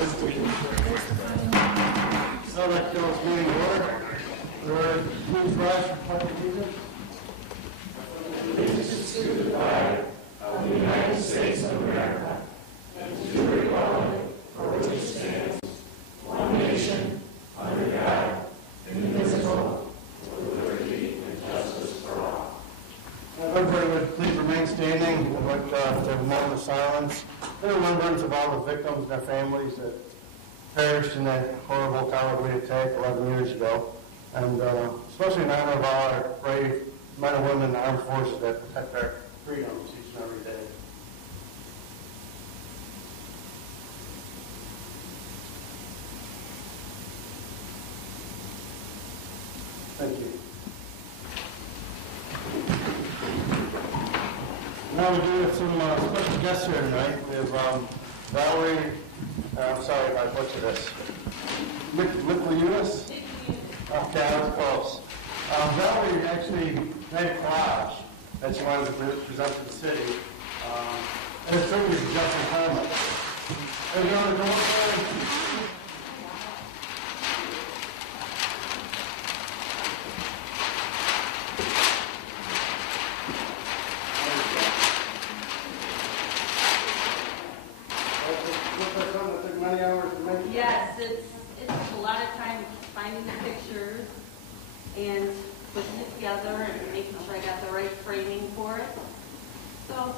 I'd like to call this meeting to order. Please rise for pledge of allegiance. Allegiance to the flag of the United States of America and to the republic for which it stands, one nation, under God, indivisible, with liberty and justice for all. Everybody would please remain standing. I'd like to have a moment of silence in remembrance of all the victims and their families that perished in that horrible cowardly attack 11 years ago. And especially in honor of all our brave men and women in the armed forces that protect our freedoms each and every day. Thank you. Now we do have some special guests here tonight. We have Valerie, I'm sorry if I butchered this. Nicholas? Okay, I was close. Valerie actually made a collage that she wanted to present to the city. And it's certainly just in comment. Are you on the door? Yes, it's a lot of time finding the pictures and putting it together and making sure I got the right framing for it. So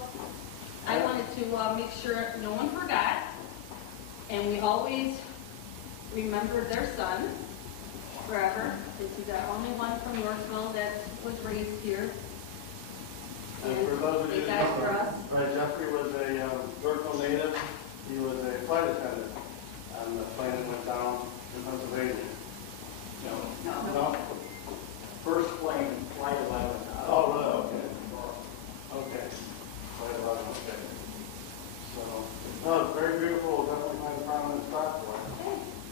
I wanted to make sure no one forgot, and we always remember their son forever. This is the only one from Yorkville that was raised here. And for those of you they died for us. Right, Jeffrey was a Yorkville native. He was a flight attendant on the plane that went down in Pennsylvania. No. First plane, Flight 11. Oh, really? Okay. Okay. Flight 11, okay. So, no, it's very beautiful. Definitely find a prominent spot for it.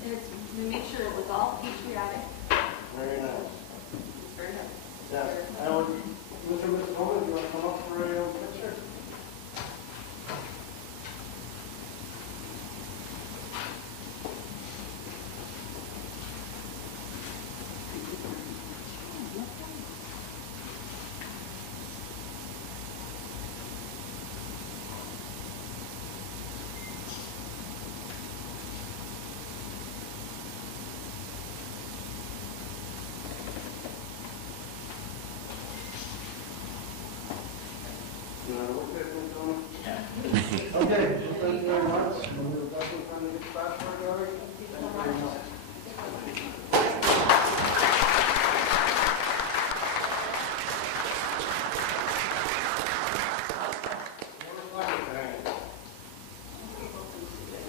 And we make sure it was all patriotic. Very nice. Very nice. Yes. I would, Mr. and Mrs. Bowman, do you want to come up for a picture? Okay, thank you very much. We're definitely trying to get the passport going. Thank you very much.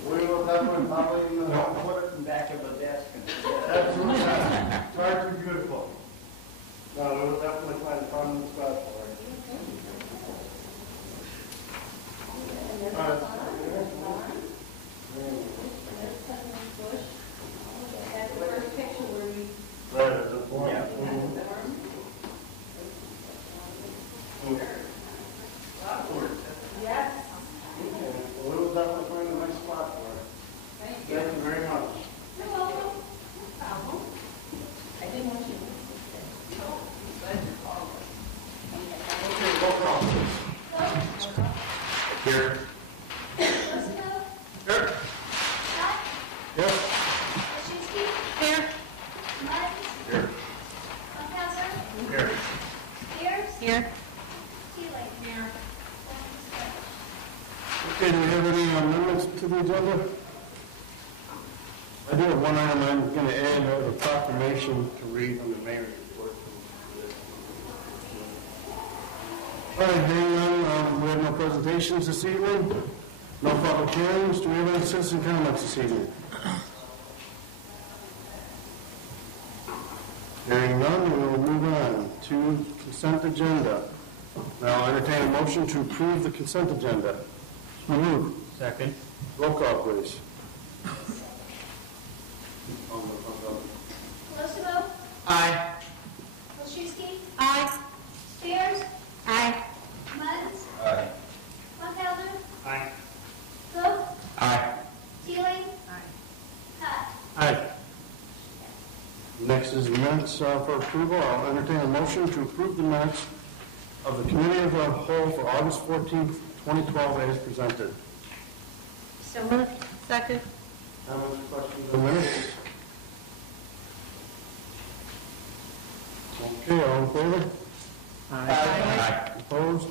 We will definitely probably Put it in back of the desk. absolutely far too beautiful. No, we will definitely find a prominent spot for it. That's the first picture where we Right, at the point. Yeah. Yes. Okay, well, we will definitely find a nice spot for it. Thank you. Thank you very much. You're welcome. No problem. I didn't want you to miss this. No, I'm glad you called us. Okay, roll call, please. Here. Here. Yep. Here. Here. Here. Here. Okay, do we have any amendments to the agenda? I do have one item I'm going to add, a proclamation to read on the mayor's report. All right, hearing none, we have no presentations this evening, no public hearings. Do we have any citizen comments this evening? Hearing none, we will move on to consent agenda. Now, I'll entertain a motion to approve the consent agenda. So move. Second. Roll call, please. Kosovo? Aye. Wilczewski? Aye. Spears? Aye. Muntz? Aye. Montalvo? Aye. Cook? Aye. Teeling? Aye. next is minutes for approval. I'll entertain a motion to approve the minutes of the Committee of the Whole for August 14th, 2012 as presented. So moved. Second. Comments, questions on minutes? Okay, all in favor? Aye. Opposed?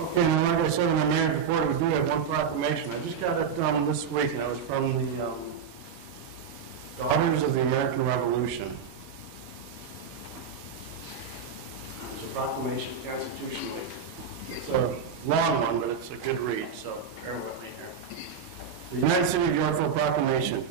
Okay, now like I said in my mayor's report, we do have one proclamation. I just got it done this week, and it was from the Daughters of the American Revolution. It's a proclamation, Constitution Week. It's a long one, but it's a good read, so bear with me here. The United City of Yorkville Proclamation.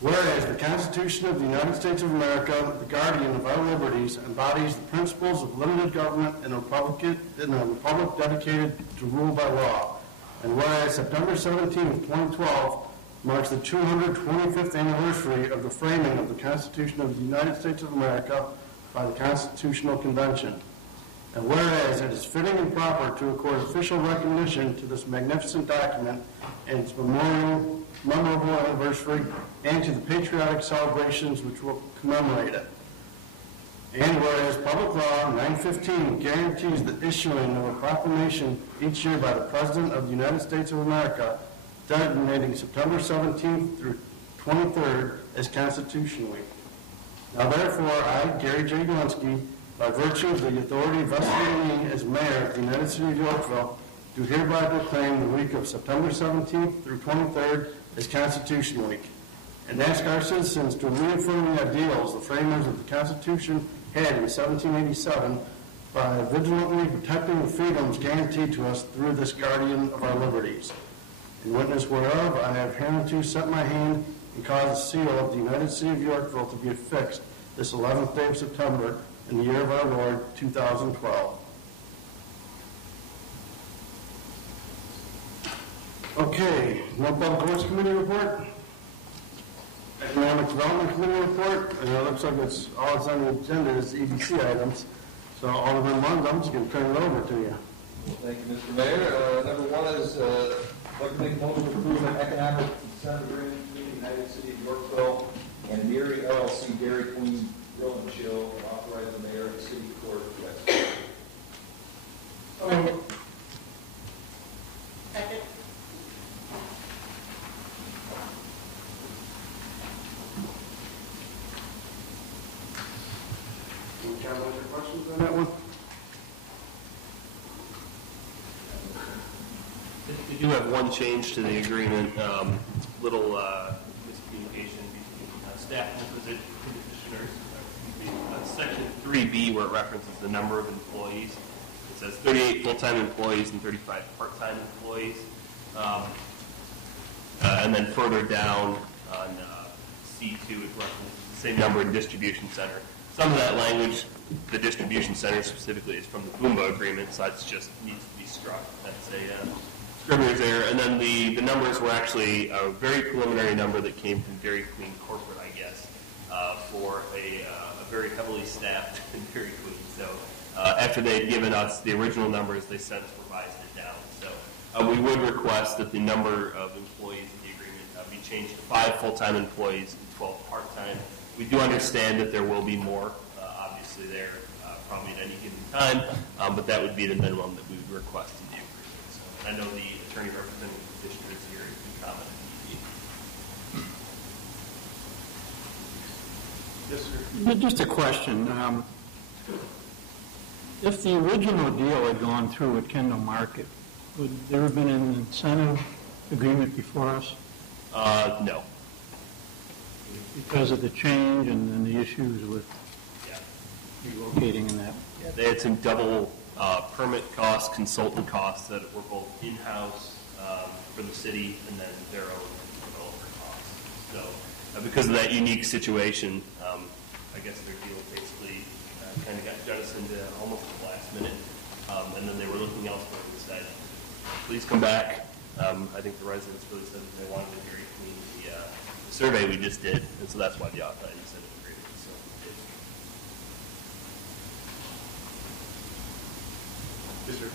Whereas the Constitution of the United States of America, the guardian of our liberties, embodies the principles of limited government in a republic dedicated to rule by law. And whereas September 17, 2012 marks the 225th anniversary of the framing of the Constitution of the United States of America by the Constitutional Convention. And whereas it is fitting and proper to accord official recognition to this magnificent document and its memorable anniversary, and to the patriotic celebrations which will commemorate it. And whereas Public Law 915 guarantees the issuing of a proclamation each year by the President of the United States of America, designating September 17th through 23rd as Constitution Week. Now therefore, I, Gary J. Galinsky, by virtue of the authority vested in me as Mayor of the United City of Yorkville, do hereby proclaim the week of September 17th through 23rd as Constitution Week, and ask our citizens to reaffirm the ideals the framers of the Constitution had in 1787 by vigilantly protecting the freedoms guaranteed to us through this guardian of our liberties. In witness whereof, I have hereunto set my hand and caused the seal of the United City of Yorkville to be affixed this 11th day of September in the year of our Lord, 2012. Okay, no Public Works Committee report? Economic Development Committee report? And it looks like it's all that's on the agenda is EDC items. So Alderman Lund, I'm just going to turn it over to you. Thank you, Mr. Mayor. Number one is, I'd like to make a motion to approve an economic consent agreement between the United City of Yorkville and Mary LLC Dairy Queen Grill and Chill, and authorize the mayor of the city court to execute. Second. Any comments or questions on that one? We do have one change to the agreement, little miscommunication between staff and petitioners. Section 3B, where it references the number of employees, it says 38 full-time employees and 35 part-time employees. And then further down on C2, it references the same number in distribution center. Some of that language, the distribution center specifically, is from the Boomba agreement, so that just needs to be struck. That's a scrivener's error. And then the numbers were actually a very preliminary number that came from Dairy Queen corporate, I guess, for a very heavily staffed Dairy Queen. So after they had given us the original numbers, they since revised it down. So we would request that the number of employees in the agreement be changed to 5 full-time employees and 12 part-time. We do understand that there will be more, obviously there, probably at any given time, but that would be the minimum that we would request in the agreement. So, and I know the attorney representing the petitioners here can comment. Yes, sir. Just a question. If the original deal had gone through with Kendall Market, would there have been an incentive agreement before us No. because of the change and the issues with Yeah. relocating and that? Yeah, they had some double permit costs, consultant costs that were both in-house for the city and then their own developer costs. So because of that unique situation, I guess their deal basically kind of got jettisoned almost at the last minute. And then they were looking elsewhere and said, please come back. I think the residents really said that they wanted to Dairy Queen the survey we just did, and so that's why the incentive agreement. So Yes, sir.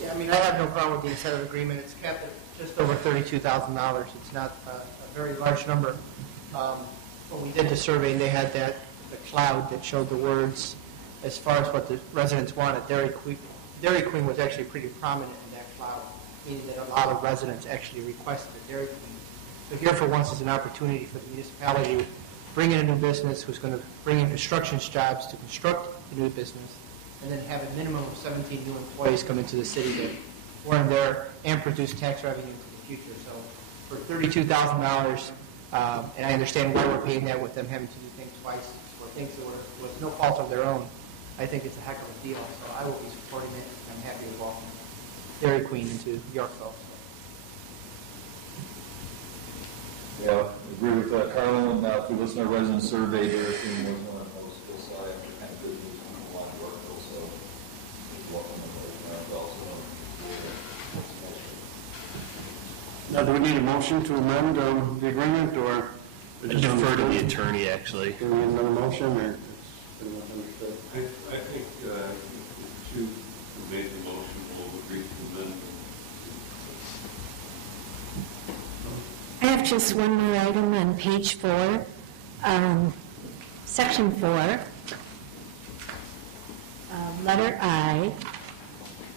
Yeah, I mean, I have no problem with the incentive agreement. It's capped at just over $32,000. It's not a very large number. when we did the survey, and they had the cloud that showed the words as far as what the residents wanted. Dairy Queen was actually pretty prominent in that cloud, meaning that a lot of residents actually requested a Dairy Queen. So here for once is an opportunity for the municipality to bring in a new business who's going to bring in construction jobs to construct the new business, and then have a minimum of 17 new employees come into the city that earn there and produce tax revenue into the future. So for $32,000, and I understand why we're paying that with them having to do things twice for things that was no fault of their own, I think it's a heck of a deal. So I will be supporting it. I'm happy to welcome Dairy Queen into Yorkville. Yeah, I agree with Carlin. If you listen to our resident survey, Dairy Queen was one of the most hillside after kind of business people want to work with, so it's welcome to also. Now, do we need a motion to amend the agreement, or? Defer to the attorney, actually. Do we need another motion, or? Understood? I think two who made the motion will agree to amend. I have just one more item on page 4, section 4, letter I.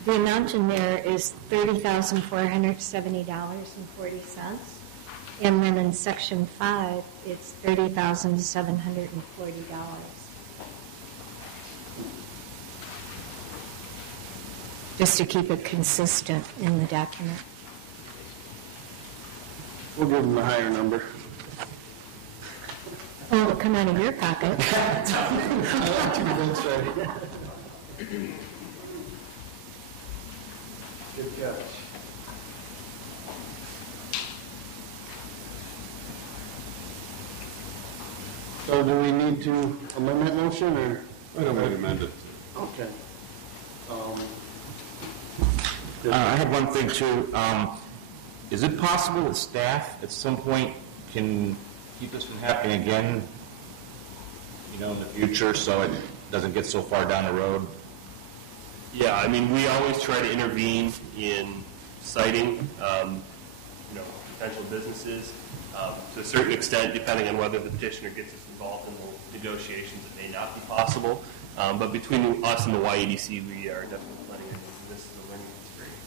The amount in there is $30,470.40. And then in section 5, it's $30,740. Just to keep it consistent in the document. We'll give them a higher number. Well, it'll come out of your pocket. I like 2 votes ready. Good catch. So do we need to amend that motion, or? I don't want to amend it. Okay. I had one thing too. Is it possible that staff at some point can keep this from happening again, in the future, so it doesn't get so far down the road? Yeah, I mean, we always try to intervene in citing, potential businesses. To a certain extent, depending on whether the petitioner gets us involved in the negotiations, it may not be possible. But between us and the YEDC, we are definitely letting it. This is a learning experience.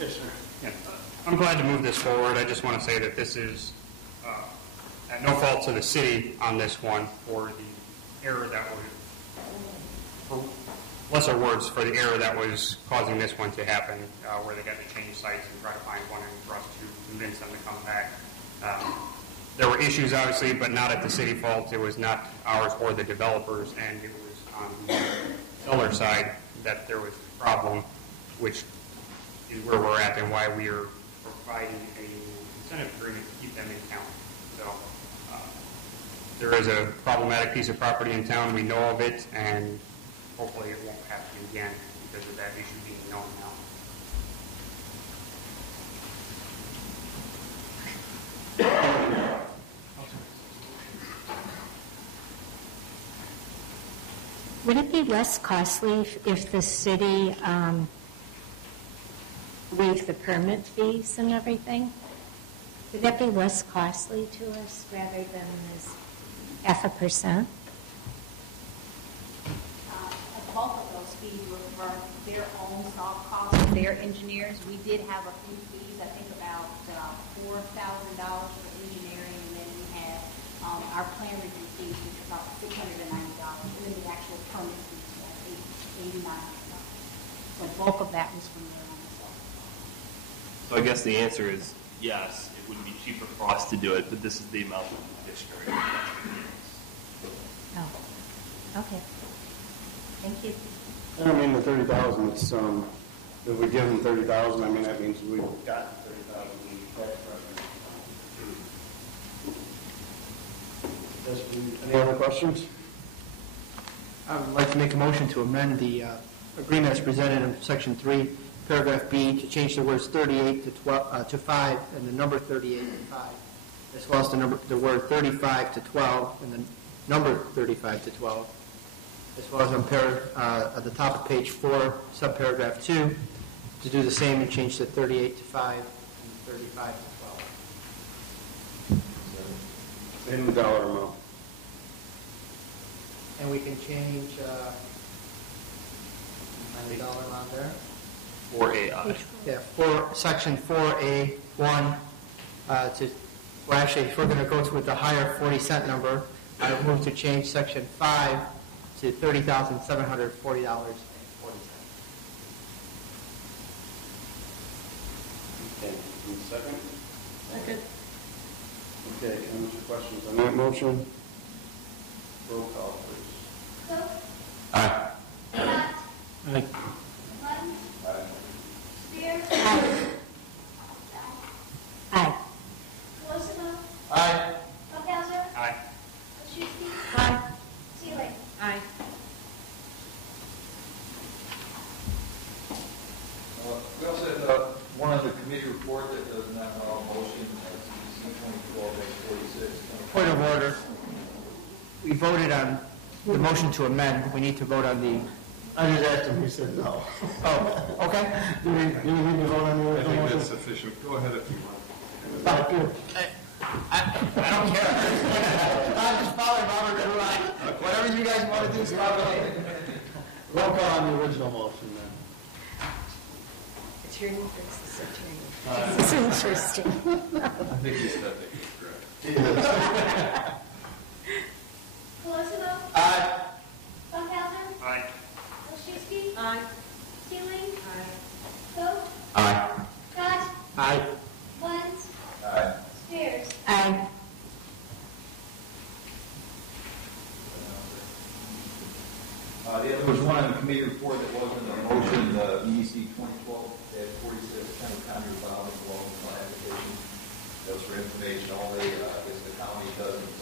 Yes, sir. Yeah, I'm glad to move this forward. I just want to say that this is at no fault to the city on this one for the error that was, for lesser words, for the error that was causing this one to happen, where they got to change sites and try to find one and for us to convince them to come back. There were issues, obviously, but not at the city fault. It was not ours or the developers, and it was on the seller side that there was a problem, which is where we're at and why we are providing a incentive agreement to keep them in town. So there is a problematic piece of property in town. We know of it, and hopefully it won't happen again because of that issue being known now. Would it be less costly if the city waived the permit fees and everything? Would that be less costly to us rather than this 0.5%? The bulk of those fees were for their own soft costs, their engineers. We did have a few fees, I think about $4,000 for engineering, and then we had our plan review fees, which was about $690, and then the actual permit fees were $899. So the bulk of that was from their own soft costs. So I guess the answer is yes, it would be cheaper for us to do it, but this is the amount of the petitioner. Oh, okay. Thank you. I mean, the 30,000, it's, if we give them 30,000, I mean, that means we've gotten 30,000 in tax revenue. Any other questions? I would like to make a motion to amend the agreement as presented in section 3, paragraph B, to change the words 38 to 5 and the number 38 to 5, as well as the word 35 to 12 and the number 35 to 12, as well as on at the top of page 4, subparagraph 2, to do the same and change the 38 to 5 and 35 to 12. Same dollar amount. And we can change, the dollar amount there? Or AI. Yeah, for section 4A1, well, actually, if we're going to go with the higher 40-cent number, I would move to change section 5 to $30,740.40. Okay, and second? Second. Okay, any questions on that motion? Roll call, please. Cook, Aye. Scott, Aye. Lund, Spears, Aye. Colosimo, Aye. Bunkhauser, Aye. Olszewski, Aye. Seelig. Aye. We also had one on the committee report that does not involve motion, CBC 2012-46. Point of order. We voted on the motion to amend. We need to vote on the, I just asked him, he said no. oh, okay. Do we need to vote on the I original think motion? that's sufficient. Go ahead if you want. I don't care. I'm just following Robert and Ryan. Whatever you guys want to do, start with it. Roll call on the original motion then. Attorney versus attorney. This is interesting. I think he's correct. Colosimo, Aye. Bunkhauser, Aye. Olszewski, Aye. Seelig, Aye. Cook, Aye. Scott, Aye. Lund, Aye. Spears. Aye. There was one on the committee report that wasn't a motion, EDC 2012-46, Kent County revolving loan application. That was for information only. I guess the county doesn't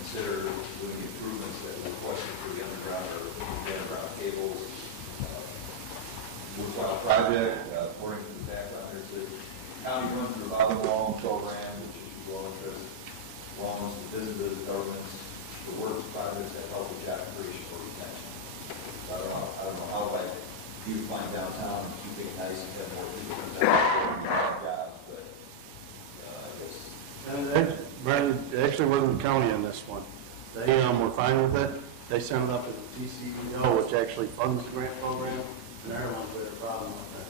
consider doing the improvements that were requested for the underground or the underground cables. Worthwhile project, according to the background, there's the county runs the revolving loan program, which issues low interest loans to businesses, governments, the works projects that help with job creation or retention. So I don't know how like you find downtown and keep it nice and have more people in downtown jobs, but I guess. Brian, it actually wasn't the county on this one. They were fine with it. They sent it up to the TCEO, which actually funds the grant program, and they're the ones that had a problem with it.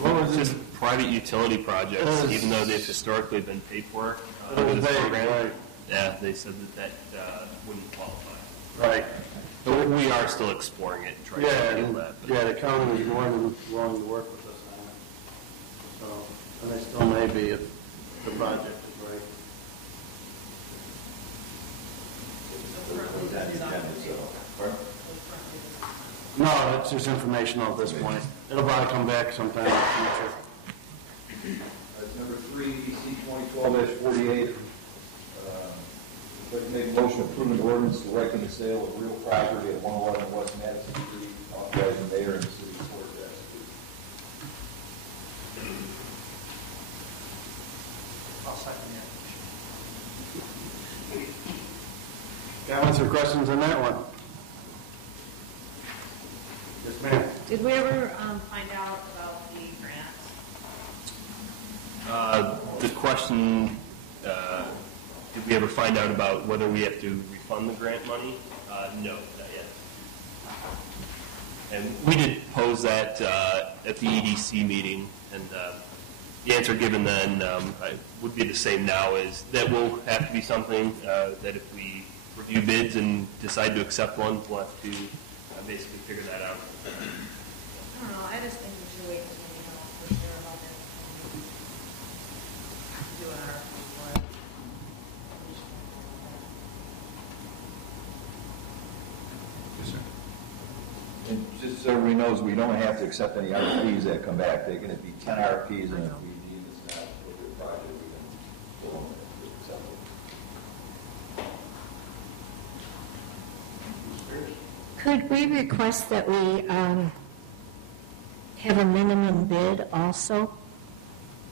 What was It's this? just private utility projects, Yes. even though they've historically been paid for It under was this vague, program. right. Yeah, they said that wouldn't qualify. Right. But we are still exploring it and trying Yeah, to handle and- that. but- yeah, the county was more than willing to work with us on it. So, and they still may be if the project is right. No, it's just informational at this point. It'll probably come back sometime in the future. That's number 3, EDC 2012-48. I'd like to make a motion approving the ordinance directing the sale of real property at 111 West Madison Street, authorizing the mayor and the city clerk to execute. I'll second that. Comments or questions on that one? Yes, ma'am. Did we ever find out about the grant? The question, did we ever find out about whether we have to refund the grant money? No, not yet. And we did pose that at the EDC meeting, and the answer given then would be the same now, is that will have to be something that if we review bids and decide to accept one, we'll have to basically figure that out. I don't know, I just think we should wait until we know for sure about it. Do an RFP for it. And just so everybody knows, we don't have to accept any RFPs that come back. They're going to be 10 RFPs, and if we deem it's not a appropriate project, we can go on and accept it. Could we request that we have a minimum bid also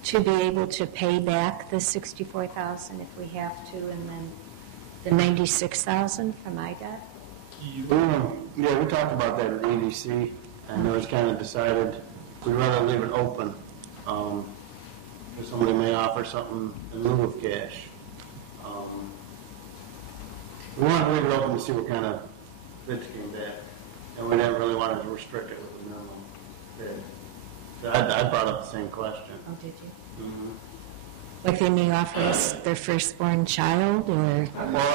to be able to pay back the $64,000 if we have to, and then the $96,000 from IDOT? Yeah, we talked about that at EDC, and it was kind of decided we'd rather leave it open. Because somebody may offer something in lieu of cash. We wanted to leave it open to see what kind of bids came back, and we didn't really want to restrict it with the minimum bid. So I brought up the same question. Oh, did you? Mm-hmm. Like they may offer us their firstborn child, or? Or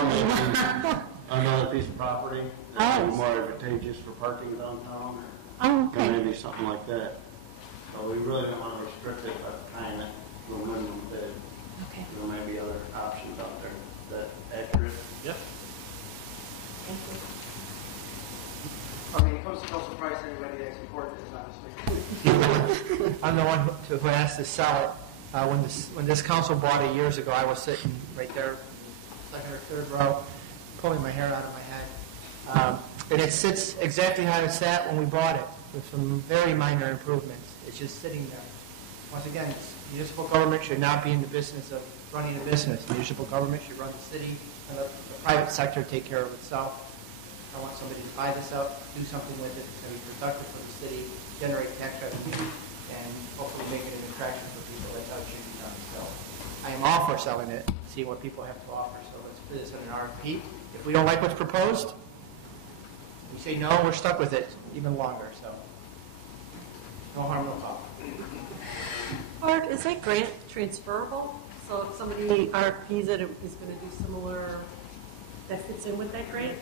maybe another piece of property that would be Oh. more advantageous for parking downtown, Oh, or okay. maybe something like that. So we really don't want to restrict it by tying it to a minimum bid. Okay. There may be other options out there. Is that accurate? Yep. Thank you. I mean, it comes to no surprise to anybody that supports this, obviously. I'm the one who has to sell it. When this council bought it years ago, I was sitting right there, second or third row, pulling my hair out of my head. And it sits exactly how it sat when we bought it, with some very minor improvements. It's just sitting there. Once again, municipal government should not be in the business of running a business. Municipal government should run the city, and the private sector take care of itself. I want somebody to buy this up, do something with it, it's going to be productive for the city, generate tax revenue, and hopefully make it an attraction for people. That's how it should be done. So I am all for selling it, seeing what people have to offer. So let's put this in an RFP. If we don't like what's proposed, we say no, we're stuck with it even longer. So no harm, no foul. Art, is that grant transferable? So if somebody RFPs it, is going to do similar, that fits in with that grant?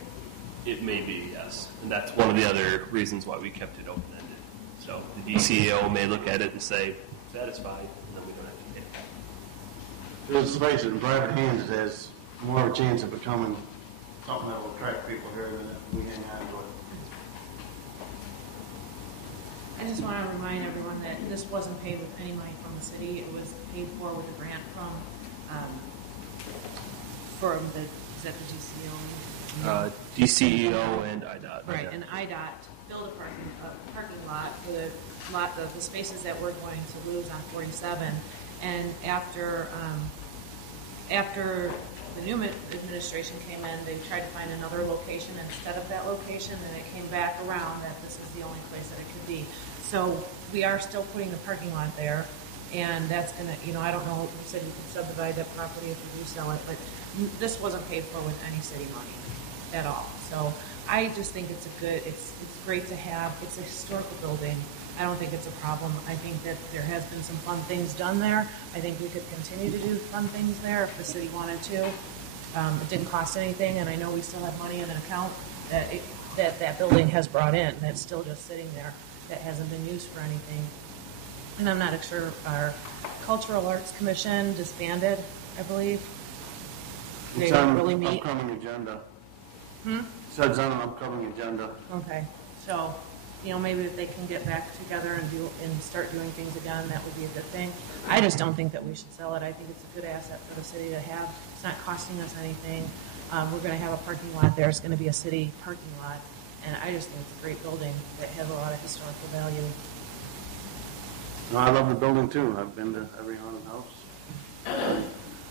It may be, yes. And that's one of the other reasons why we kept it open-ended. So the DCEO may look at it and say, satisfied, and then we don't have to pay it. Let's face it, in private hands, it has more of a chance of becoming something that will attract people here than if we hang on to it. I just want to remind everyone that this wasn't paid with any money from the city. It was paid for with a grant from the, is that the DCEO? DCEO and IDOT. Right, and IDOT built a parking lot for the lot of the spaces that we're going to lose on 47. And after the new administration came in, they tried to find another location instead of that location, and it came back around that this is the only place that it could be. So we are still putting the parking lot there, and that's going to, I don't know, you said you can subdivide that property if you do sell it, but this wasn't paid for with any city money at all. So I just think it's it's great to have. It's a historical building. I don't think it's a problem. I think that there has been some fun things done there. I think we could continue to do fun things there if the city wanted to. It didn't cost anything, and I know we still have money in an account that building has brought in, and it's still just sitting there that hasn't been used for anything. And I'm not sure our Cultural Arts Commission disbanded, I believe. They It's don't on really meet. upcoming agenda. Hmm? So it's on an upcoming agenda. Okay, so, maybe if they can get back together and start doing things again, that would be a good thing. I just don't think that we should sell it. I think it's a good asset for the city to have. It's not costing us anything. We're going to have a parking lot there. It's going to be a city parking lot. And I just think it's a great building that has a lot of historical value. No, I love the building too. I've been to every haunted house.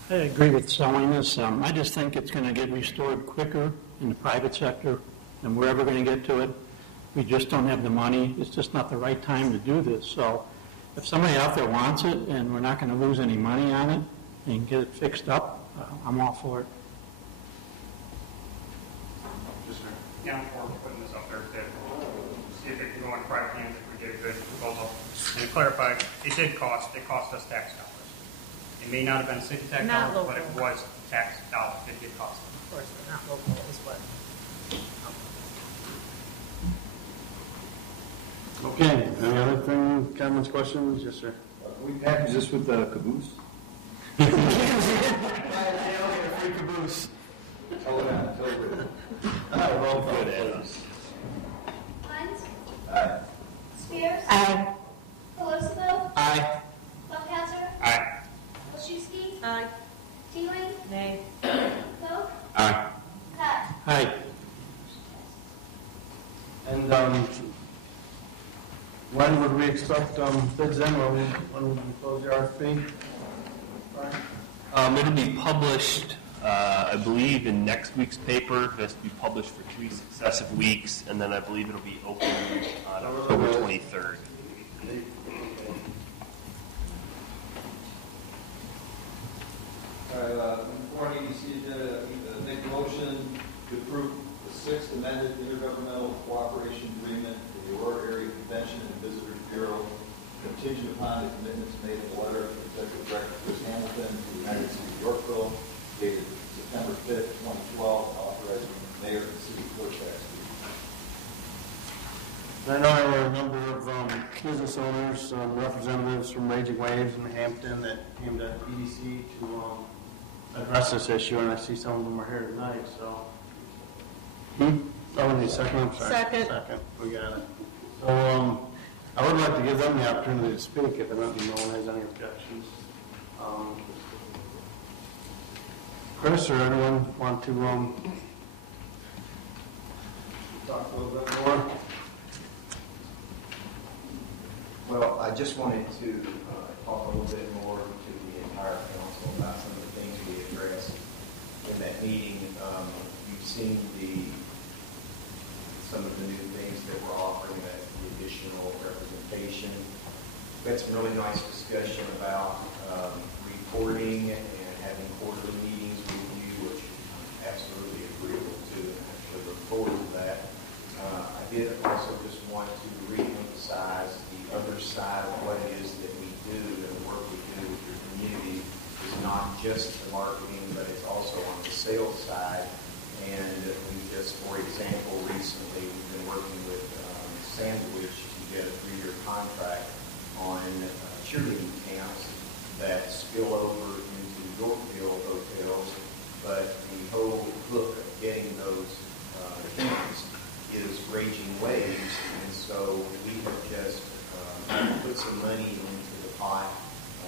I agree with selling this. I just think it's going to get restored quicker in the private sector than we're ever going to get to it. We just don't have the money. It's just not the right time to do this. So if somebody out there wants it and we're not going to lose any money on it and get it fixed up, I'm all for it. Yeah, I'm for putting this up there to see if it can go in private hands if we get a good proposal. And to clarify, it cost us tax dollars. It may not have been city tax Not dollars, but it local. was tax dollars. It did cost them. Of course, but not local is what. Okay, any other thing, comments, questions? Yes, sir. Can we package this with the caboose? Free caboose. Tell it on, tell it. Roll call, Good add-on. please. Hunt, Aye. Spears, Aye. Pelosiville, Aye. Buckhalter, Aye. Olszewski, Aye. Teeling, Nay. Vogt, Aye. Pat. Aye. And when would we expect bids in? When would we close the RFP? It'll be published I believe in next week's paper. It has to be published for 3 successive weeks, and then I believe it'll be open on October 23rd. All right, before I need to see agenda, make a motion to approve the 6th amended intergovernmental cooperation agreement for the Aurora Area Convention and Visitors Bureau, contingent upon the commitments made in the letter of Executive Director Chris Hamilton to the United City of Yorkville, dated September 5th, 2012, authorizing the mayor and city clerk to execute. I know there were a number of business owners, representatives from Raging Waves in Hampton that came to EDC to address this issue, and I see some of them are here tonight, so. Oh, need a second, I'm sorry. Second. We got it. So, I would like to give them the opportunity to speak if no one has any objections. Chris or anyone want to talk a little bit more? Well, I just wanted to talk a little bit more to the entire council about some of the things we addressed in that meeting. You've seen some of the new things that we're offering, the additional representation. We had some really nice discussion about reporting and having quarterly meetings with you, which I'm absolutely agreeable to and actually look forward to that. I did also just want to re-emphasize the other side of what it is that we do and the work we do with your community is not just the marketing, but it's also on the sales side. And we just, for example, recently we've been working with Sandwich to get a 3-year contract on cheerleading camps that spill over into Yorkville hotels, but the whole hook of getting those camps is Raging Waves, and so we have just put some money into the pot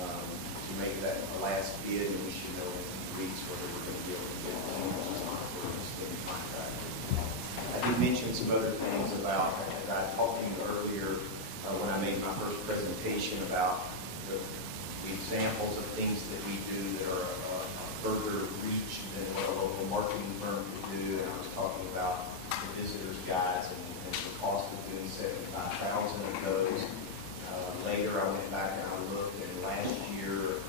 to make that the last bid, and we should know in a few weeks whether we're going to be able to get the for a state contract. I did mention some other things about, as I talked to you earlier when I made my first presentation about the examples of things that we do that are a further reach than what a local marketing firm could do, and I was talking about the visitors guides and the cost of doing 75,000 of those. Later I went back and I looked, and last year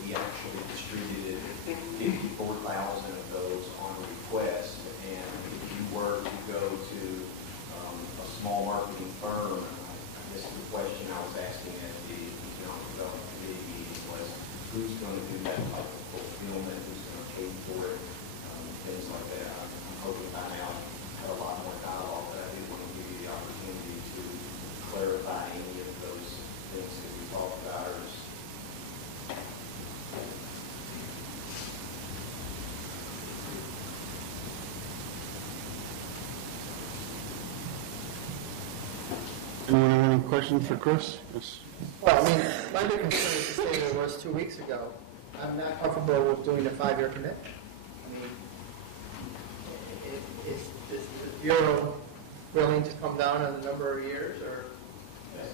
we actually distributed 54,000 of those on request, and if you were to go to a small marketing firm, I guess the question I was asking at the economic development committee meeting was, who's going to do that type of fulfillment, who's going to pay for it, things like that. I'm hoping by now I've had a lot more dialogue, but I did want to give you the opportunity to clarify any of those things that we talked about. Anyone have any questions for Chris? Yes. Well, I mean, my big concern is the same as it was 2 weeks ago. I'm not comfortable with doing a 5-year commitment. I mean, is the Bureau willing to come down on the number of years, or? Yes.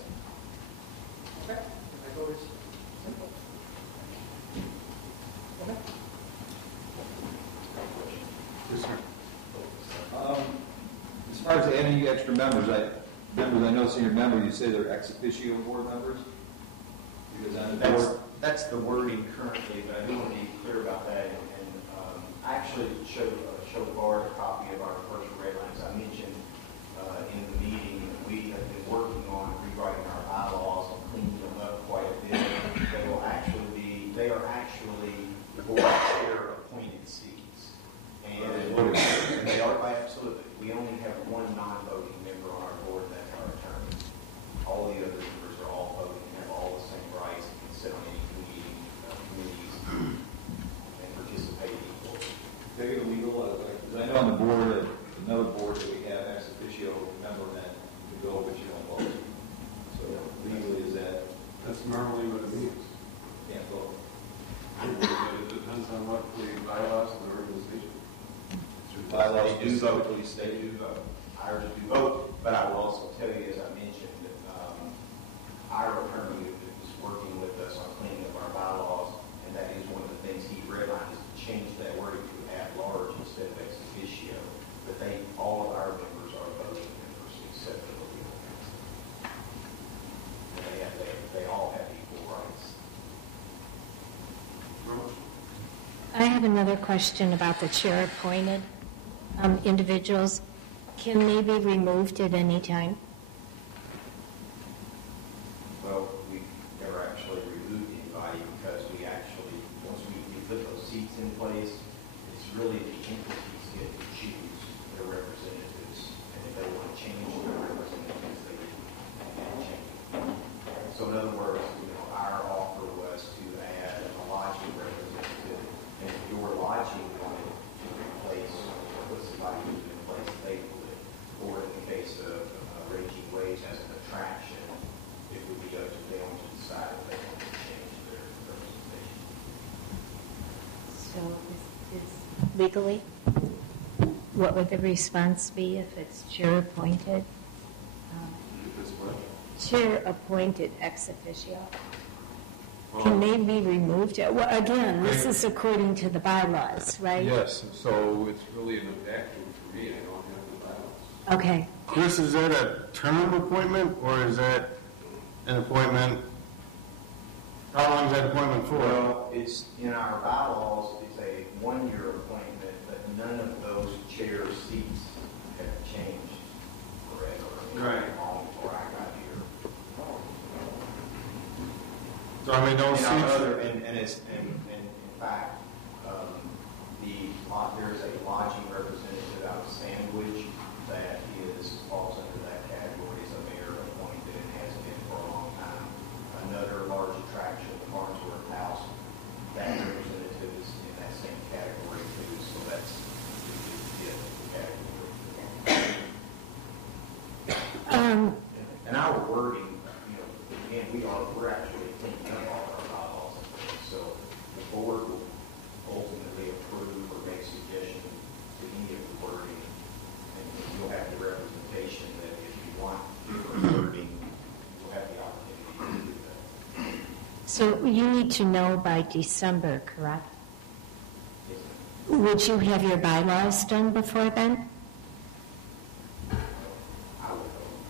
Okay. I go with simple. Okay. Yes, sir. As far as adding extra members, I know senior members, you say they're ex officio board members? Because on the board, That's the wording currently, but I do want to be clear about that. And I actually showed Bart a copy of our first red lines. I mentioned in the meeting that we have been working on rewriting our bylaws and cleaning them up quite a bit. They are actually board chair appointed seats. And they are, absolutely. We only have one non-voting member on our board, and that's our attorney. All the other members are all voting and have all the same rights and can sit on any committees and participate equally. they illegal, because I know on the board, another board that we have ex officio member that you can go, but you don't vote. So legally, is that? That's normally what it means. Can't vote. It depends on what the bylaws of the organization. Bylaws do vote, they do vote. Ours do vote, but I will also tell you, as I mentioned, our attorney is working with us on cleaning up our bylaws, and that is one of the things he redlined is to changed that wording to at large instead of ex officio, but all of our members are voting members except for the legal counsel. And they all have equal rights. I have another question about the chair-appointed individuals. Can they be removed at any time? Well, we never actually removed anybody because once we put those seats in place, it's really the entities get to choose their representatives. And if they want to change their representatives, they can change it. So in other words, our offer was to add a lodging representative. And if your lodging wanted to replace or put somebody in place, they would. Or in the case of Raging Waves as an attraction, it would be up to them to decide if they want to change their representation. So is legally, what would the response be if it's chair-appointed? This what? Chair-appointed ex officio. Can they be removed? Well, again, this is according to the bylaws, right? Yes, so it's really an vacuum for me. I don't have the bylaws. Okay. Chris, is that a term appointment, or is that an appointment? How long is that appointment for? Well, it's in our bylaws, it's a one-year appointment, but none of those chair seats have changed forever. Right. Long before I got here. So I mean, those seats. And in fact, there's a lodging representative out of Sandwich that falls under that category as a mayor appointed and has been for a long time. Another large attraction, the Farnsworth House, that representative is in that same category too. So that's the category. And our wording, again, we're actually cleaning up all our bylaws. So the board will ultimately approve or make suggestions to any of the wording, and you'll have the representation that if you want different wording, you'll have the opportunity to do that. So you need to know by December, correct? Yes, ma'am. Would you have your bylaws done before then? I would hope.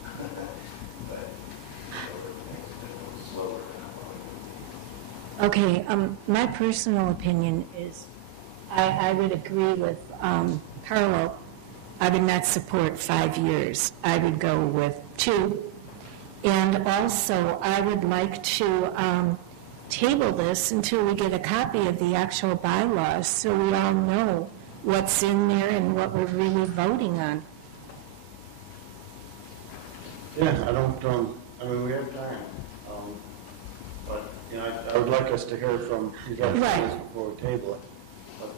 But everything's been a little slower than I thought it would be. Okay, my personal opinion is I would agree with Carlo. I would not support 5 years. I would go with 2. And also, I would like to table this until we get a copy of the actual bylaws so we all know what's in there and what we're really voting on. Yeah, I mean, we have time. But, I would like us to hear from you guys Right. before we table it. But,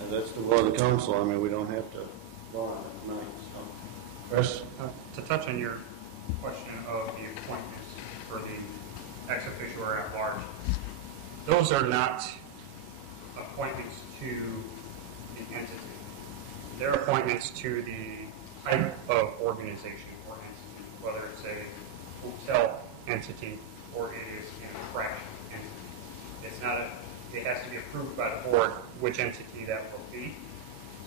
and that's the will of the council. I mean, we don't have to vote on it tonight, so. Chris? To touch on your question of the appointments for the ex officio or at large, those are not appointments to the entity. They're appointments to the type of organization or entity, whether it's a hotel entity or it is an attraction entity. It has to be approved by the board which entity that will be.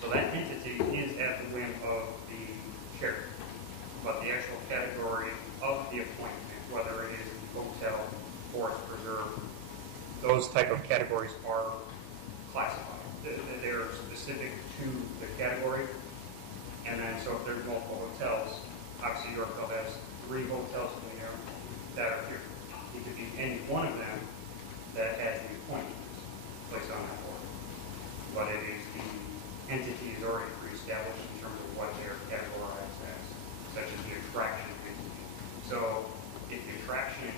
So that entity is at the whim of the chair. But the actual category of the appointment, whether it is hotel, forest preserve, those type of categories are classified. They're specific to the category. And then, so if there's multiple hotels, obviously Yorkville has 3 hotels in the area that are here. It could be any one of them that has the appointment placed on that board. But it is the entity is already pre-established in terms of what they're categorized as, such as the attraction entity. So if the attraction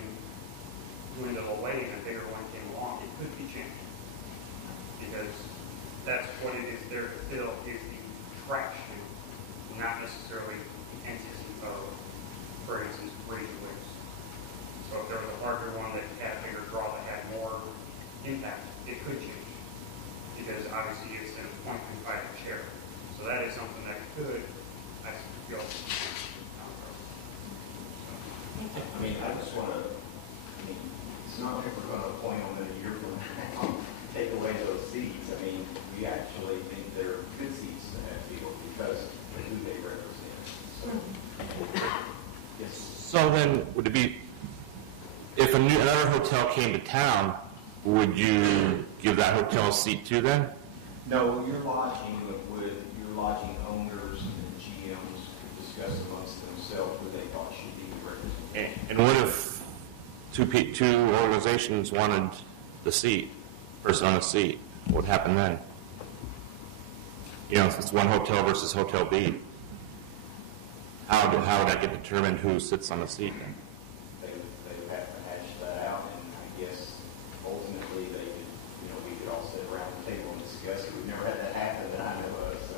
dwindled away and a bigger one came along, it could be changed. Because that's what it is there to fill is the attraction, not necessarily the entity of, for instance, Raging Waves. So if there was a larger one that had a bigger draw that had more impact, it could change. Because obviously it's an appointment by the chair. So that is something that could, I feel, I just want to, it's not like we're going to appoint them in a year from now. So then, would it be, if another hotel came to town, would you give that hotel a seat too then? No, your lodging owners and GMs could discuss amongst themselves who they thought should be represented. And what if two organizations wanted the seat, person on the seat? What would happen then? You know, if it's one hotel versus Hotel B, how would that get determined who sits on the seat then? They would have to hash that out, and I guess ultimately we could all sit around the table and discuss it. We've never had that happen that I know of, so.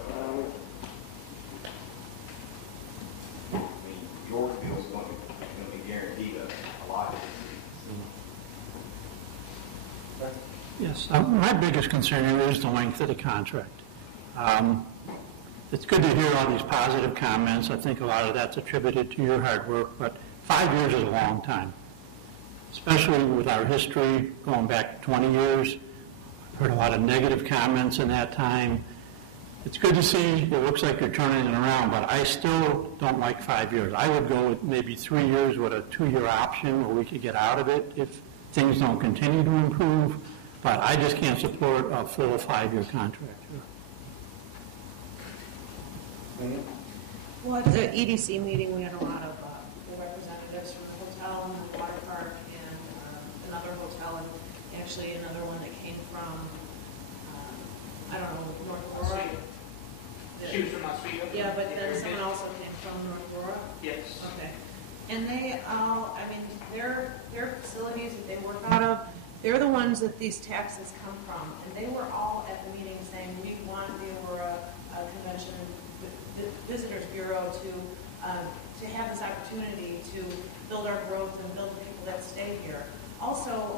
I mean, Yorkville's going to be guaranteed a lot of these. Yes, my biggest concern here is the length of the contract. It's good to hear all these positive comments. I think a lot of that's attributed to your hard work, but 5 years is a long time, especially with our history going back 20 years. I've heard a lot of negative comments in that time. It's good to see it looks like you're turning it around, but I still don't like 5 years. I would go with maybe 3 years with a 2-year option where we could get out of it if things don't continue to improve, but I just can't support a full 5-year contract. Well, at the EDC meeting, we had a lot of the representatives from the hotel and the water park and another hotel, and actually another one that came from, I don't know, North Aurora. She was from Oswego. Yeah, but then someone also came from North Aurora? Yes. Okay. And they all, I mean, their facilities that they work out of, they're the ones that these taxes come from. And they were all at the meeting saying, we want the Aurora Convention Visitors Bureau to have this opportunity to build our growth and build the people that stay here. Also,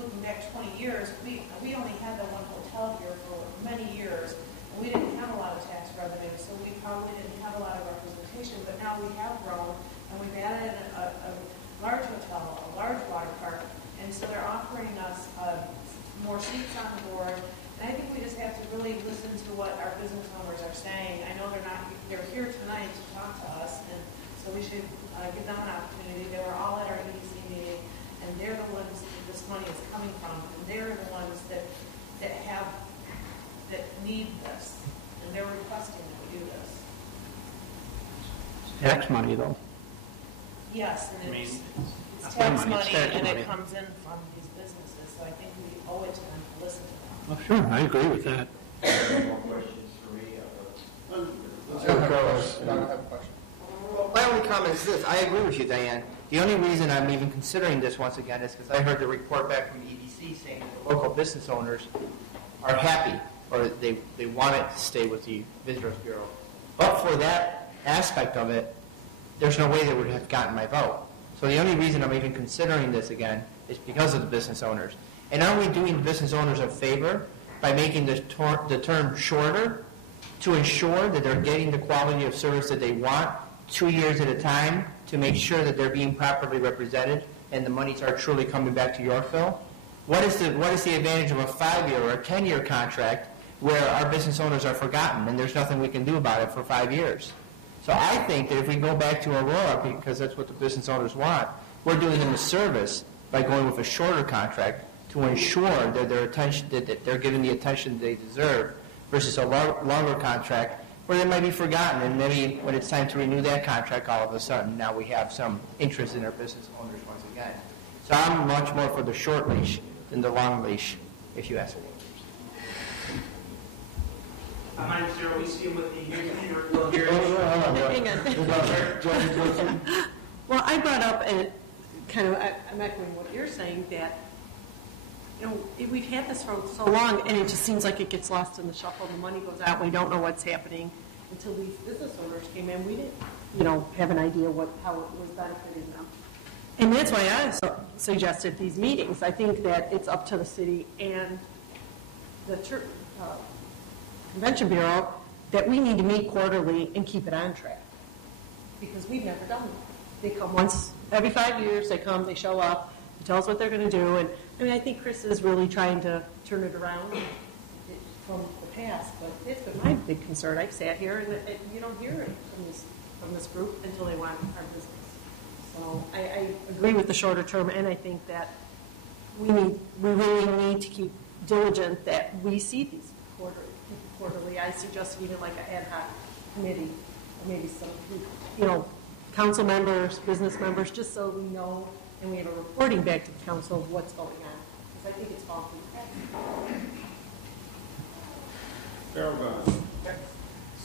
looking back 20 years, we only had the one hotel here for many years, and we didn't have a lot of tax revenue, so we probably didn't have a lot of representation. But now we have grown, and we've added a large hotel, a large water park, and so they're offering us more seats on the board. And I think we just have to really listen to what our business owners are saying. I know they're here tonight to talk to us, and so we should give them an opportunity. They were all at our EDC meeting, and they're the ones that this money is coming from, and they're the ones that need this, and they're requesting that we do this. It's tax money, though. Yes, and it's It's tax money, money, it's tax and money. it comes in from these businesses, so I think we owe it to them to listen to them. Oh, sure, I agree with that. More questions for me? Well, my only comment is this. I agree with you, Diane. The only reason I'm even considering this once again is because I heard the report back from the EDC saying that the local business owners are happy, or they want it to stay with the Visitors Bureau. But for that aspect of it, there's no way they would have gotten my vote. So the only reason I'm even considering this again is because of the business owners. And are we doing the business owners a favor by making the term shorter to ensure that they're getting the quality of service that they want 2 years at a time to make sure that they're being properly represented and the monies are truly coming back to Yorkville? What is the advantage of a 5-year or a 10-year contract where our business owners are forgotten and there's nothing we can do about it for 5 years? So I think that if we go back to Aurora, because that's what the business owners want, we're doing them a service by going with a shorter contract to ensure that that they're given the attention they deserve versus a longer contract where they might be forgotten, and maybe when it's time to renew that contract, all of a sudden now we have some interest in our business owners once again. So I'm much more for the short leash than the long leash, if you ask me. My name's Daryl. We see him with the Hang on. Well, I brought up, and I'm echoing what you're saying, that we've had this for so long, and it just seems like it gets lost in the shuffle. The money goes out, we don't know what's happening. Until these business owners came in, we didn't, have an idea how it was benefiting them. And that's why I suggested these meetings. I think that it's up to the city and the Convention Bureau that we need to meet quarterly and keep it on track. Because we've never done that. They come once every 5 years, they show up, they tell us what they're going to do. And I think Chris is really trying to turn it around from the past, but it's been my big concern. I've sat here and you don't hear it from this group until they want our business. So I agree with the shorter term, and I think that we really need to keep diligent that we see these quarterly. I suggest even like an ad hoc committee, or maybe some, council members, business members, just so we know and we have a reporting back to the council of what's going on. Because I think it's all Carol Brown.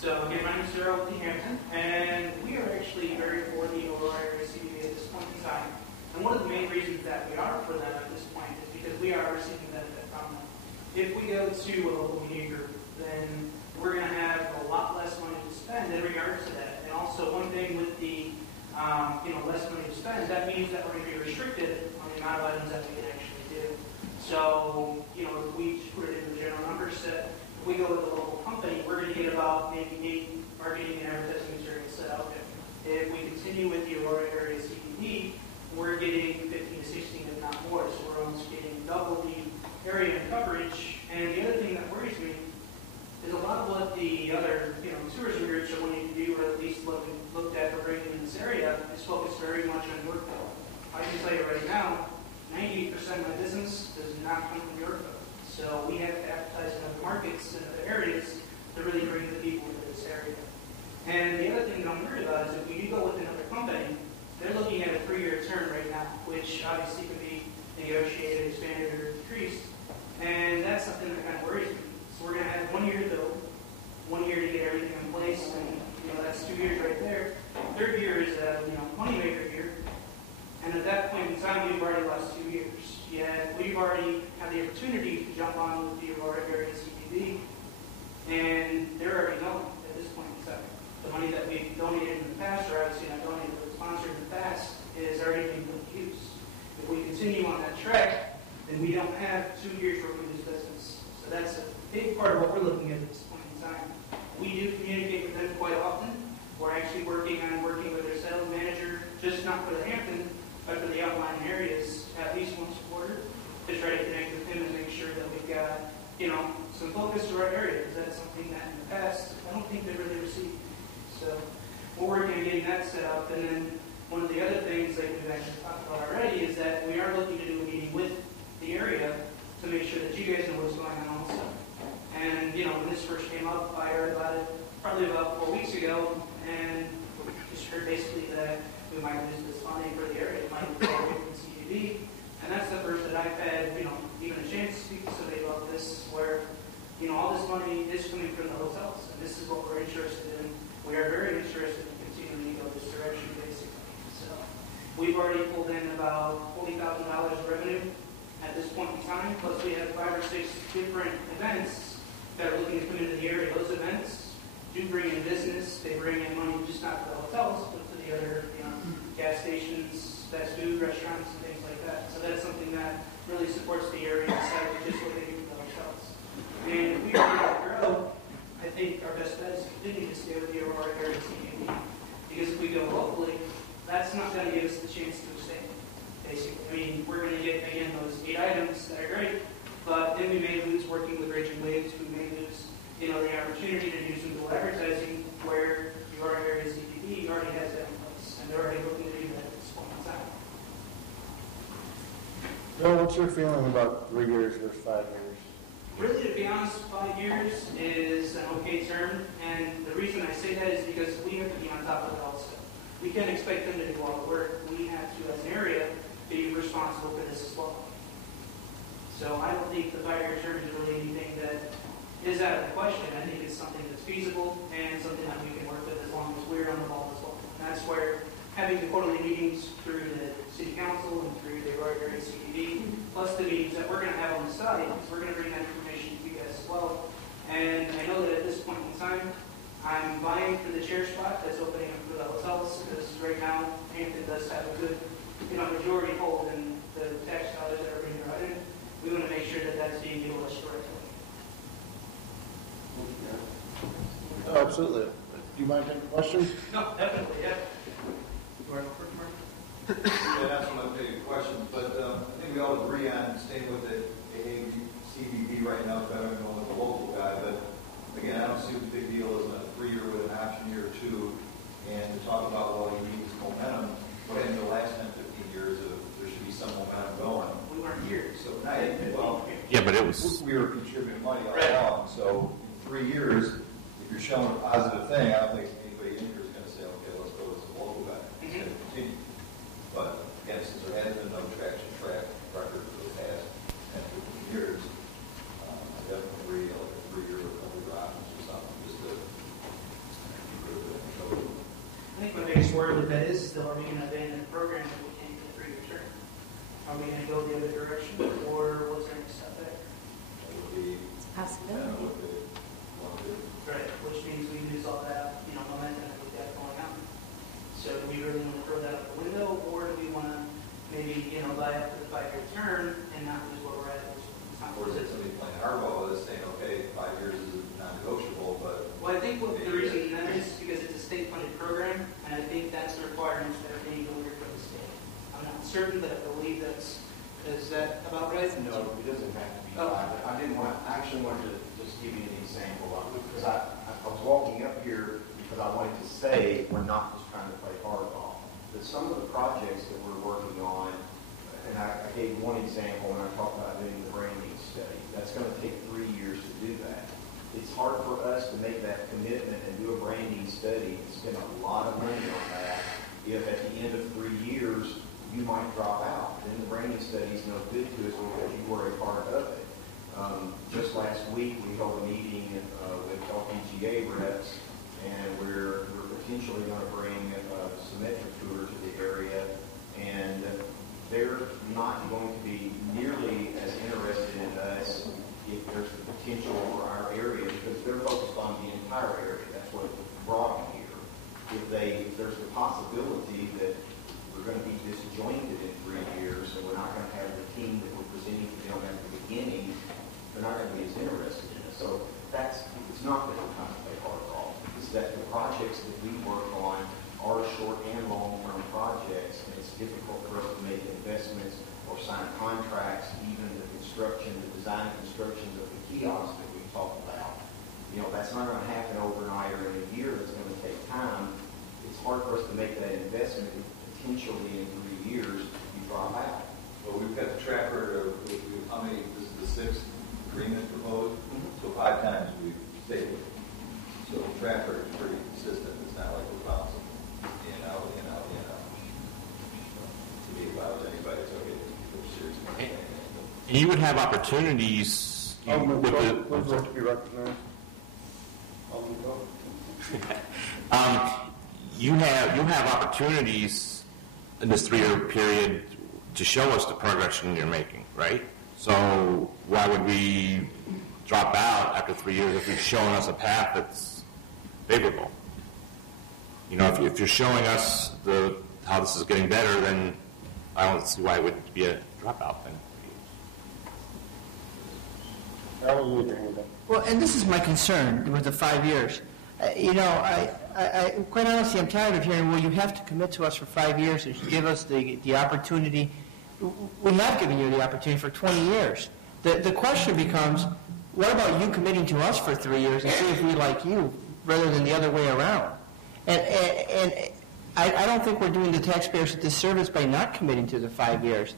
So again, my name is Darrell T. Hampton, and we are actually very for the Aurora area CBD at this point in time. And one of the main reasons that we are for that at this point is because we are receiving benefit from them. If we go to a local media group, then we're going to have a lot less money to spend in regards to that. And also, one thing with the less money to spend, that means that we're going to be restricted on the amount of items that we can actually do. So, if we just put it in the general number set, if we go with a local company, we're going to get about maybe 8 marketing and advertising materials set out there. If we continue with the Aurora area CBD, we're getting 15 to 16, if not more. So we're almost getting double the area and coverage. And the other thing that worries me is a lot of what the other tourism groups are wanting to do, or at least what we looked at for bringing in this area, is focused very much on Yorkville. I can tell you right now, 98% of my business does not come from Yorkville. So we have to advertise in other markets and other areas to really bring the people into this area. And the other thing that I'm worried about is if we do go with another company, they're looking at a 3-year term right now, which obviously can be negotiated, expanded, or decreased. And that's something that kind of worries me. So we're going to have 1 year to build, 1 year to get everything in place, and that's 2 years right there. Third year is a moneymaker year, and at that point in time, we've already lost 2 years. Yet we've already had the opportunity to jump on with the Aurora area CBD, and they're already knowing at this point in time. The money that we've donated in the past, or obviously not donated, but sponsored in the past, is already being put to use. If we continue on that track, then we don't have 2 years for this business. So that's a big part of what we're looking at this point in time. We do communicate with them quite often. We're actually working with their sales manager, just not for the Hampton, but for the outlying areas, at least once a quarter, to try to connect with him and make sure that we've got, some focus to our area, because that's something that in the past, I don't think they really received. So we're working on getting that set up. And then one of the other things that we've actually talked about already is that we are looking to do a meeting with the area to make sure that you guys know what's going on also. And, when this first came up, I heard about it probably about 4 weeks ago, and just heard basically that we might lose this funding for the area. It might go away from CDB. And that's the first that I've had, even a chance to speak to somebody about this, where, all this money is coming from the hotels, and this is what we're interested in. We are very interested in continuing to go this direction, basically. So we've already pulled in about $40,000 revenue at this point in time, plus we have 5 or 6 different events that are looking to come into the area. Those events do bring in business. They bring in money just not for the hotels, but to the other gas stations, fast food, restaurants, and things like that. So that's something that really supports the area instead of just what they do for the hotels. And if we are going to grow, I think our best bet is to continue to stay with the Aurora area CBD. Because if we go locally, that's not going to give us the chance to expand, basically. I mean, we're going to get, again, those 8 items that are great, but then we may lose working with Raging Waves. We may lose, the opportunity to do some dual advertising where the Aurora area CBD already has that in place, and they're already looking to do that at this point in time. Bill, what's your feeling about 3 years versus 5 years? Really, to be honest, 5 years is an okay term, and the reason I say that is because we have to be on top of it also. We can't expect them to do all the work. We have to, as an area, be responsible for this as well. So I don't think the 5-year term is really anything that is out of the question. I think it's something that's feasible and something that we can work with as long as we're on the ball as well. And that's where having the quarterly meetings through the City Council and through the Aurora area CBD, plus the meetings that we're going to have on the side, because we're going to bring that information to you guys as well. And I know that at this point in time, I'm vying for the chair spot that's opening up for the hotels, because right now, Hampton does have a good, majority hold in the tax dollars that are being brought in. We want to make sure that that's being utilized correctly. Oh, absolutely. Do you mind taking questions? No, definitely, yeah. You want to go first, Mark? Yeah, that's one of the big questions, but I think we all agree on staying with the AACBB right now is better than going with the local guy, but again, I don't see what the big deal is in a 3-year with an option year or 2, and to talk about, well, you need this momentum, what happened the last it was, We were contributing money all along, so in 3 years, if you're showing a positive thing, I don't think anybody in here is going to say, okay, let's go with some local guy. It's going to continue. But again, since there has been no track record for the past 10, 15 years, I definitely agree, like a 3-year or a couple of options or something, just to keep it show. I think my biggest worry with that is still, are we going to abandon the program if we can't get a 3-year term? Are we going to go the other direction, or what's our next step there? It would be, It's a possibility. what they want to do. Right, which means we lose all that, momentum that we've got going on. So do we really want to throw that out the window, or do we want to maybe, buy up to the 5-year term and not lose what we're at? Or is it somebody playing hardball that's saying, okay, 5 years is non-negotiable, but... Well, I think what the reason that is because it's a state-funded program, and I think that's the requirements that are being delivered from the state. I'm not certain, but I believe that's, is that about right? No, it doesn't have to be five. I actually wanted to just give you an example of it, because I was walking up here because I wanted to say we're not just trying to play hardball. But some of the projects that we're working on, and I gave one example when I talked about doing the branding study. That's going to take 3 years to do that. It's hard for us to make that commitment and do a branding study and spend a lot of money on that if at the end of 3 years you might drop out. Then the branding study is no good to us because you were a part of it. Just last week we held a meeting with LPGA reps, and we're potentially going to bring a Symmetric tour to the area, and they're not going to be nearly as interested in us if there's the potential for our area, because they're focused on the entire area. That's what brought them here. If there's the possibility that we're going to be disjointed in 3 years, and we're not going to have the team that we're presenting to them at the beginning, they're not going to be as interested in us. So it's not that we're trying to play hardball. It's that the projects that we work on are short and long-term projects, and it's difficult for us to make investments or sign contracts, even the design constructions of the kiosks that we talked about. That's not going to happen overnight or in a year. It's going to take time. It's hard for us to make that investment if potentially in 3 years you drop out. Well, we've got the track record of how many, this is the 6th agreement proposed, so 5 times we've stayed with it. So the track record is pretty consistent. It's not like we're bouncing in, out, in, out, in, out. To me, if I was anybody, it's okay to go serious. and you would have opportunities with the... to be recognized. You'll have opportunities in this 3-year period to show us the progression you're making, right? So why would we drop out after 3 years if you've shown us a path that's favorable? If you're showing us how this is getting better, then I don't see why it would be a dropout then. Well, and this is my concern with the 5 years. I quite honestly, I'm tired of hearing, well, you have to commit to us for 5 years and give us the opportunity. We have given you the opportunity for 20 years. The question becomes, what about you committing to us for 3 years and see if we like you rather than the other way around? And I don't think we're doing the taxpayers a disservice by not committing to the 5 years.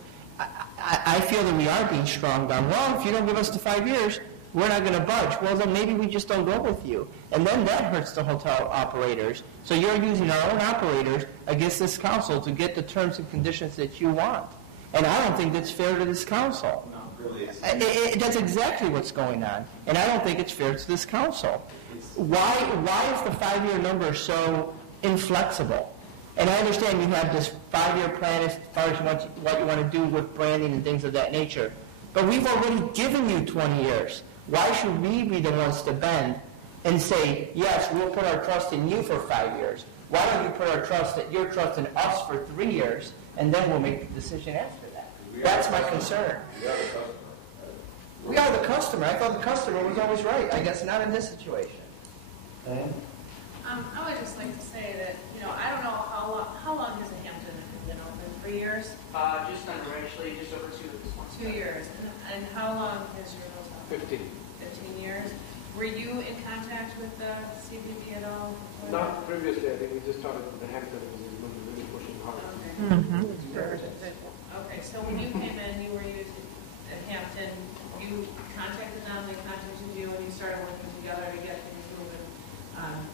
I feel that we are being strong on, well, if you don't give us the 5 years, we're not going to budge. Well, then maybe we just don't go with you. And then that hurts the hotel operators. So you're using our own operators against this council to get the terms and conditions that you want. And I don't think that's fair to this council. No, really, That's exactly what's going on. And I don't think it's fair to this council. Why is the 5-year number so inflexible? And I understand you have this 5-year plan as far as what you want to do with branding and things of that nature. But we've already given you 20 years. Why should we be the ones to bend and say, yes, we'll put our trust in you for 5 years? Why don't you put your trust in us for 3 years, and then we'll make the decision after that? That's my concern. We are the customer. I thought the customer was always right. I guess not in this situation. I would just like to say that, I don't know how long has the Hampton been open? 3 years? Just under, actually, just over 2 at this point. 2 years. And how long has your hotel? 15 years. Were you in contact with the CBB at all? Not previously. I think we just started with the Hampton because it was really pushing hard. Okay. Okay, so when you came in, you were using the Hampton. You contacted them, they contacted you, and you started working together to get things moving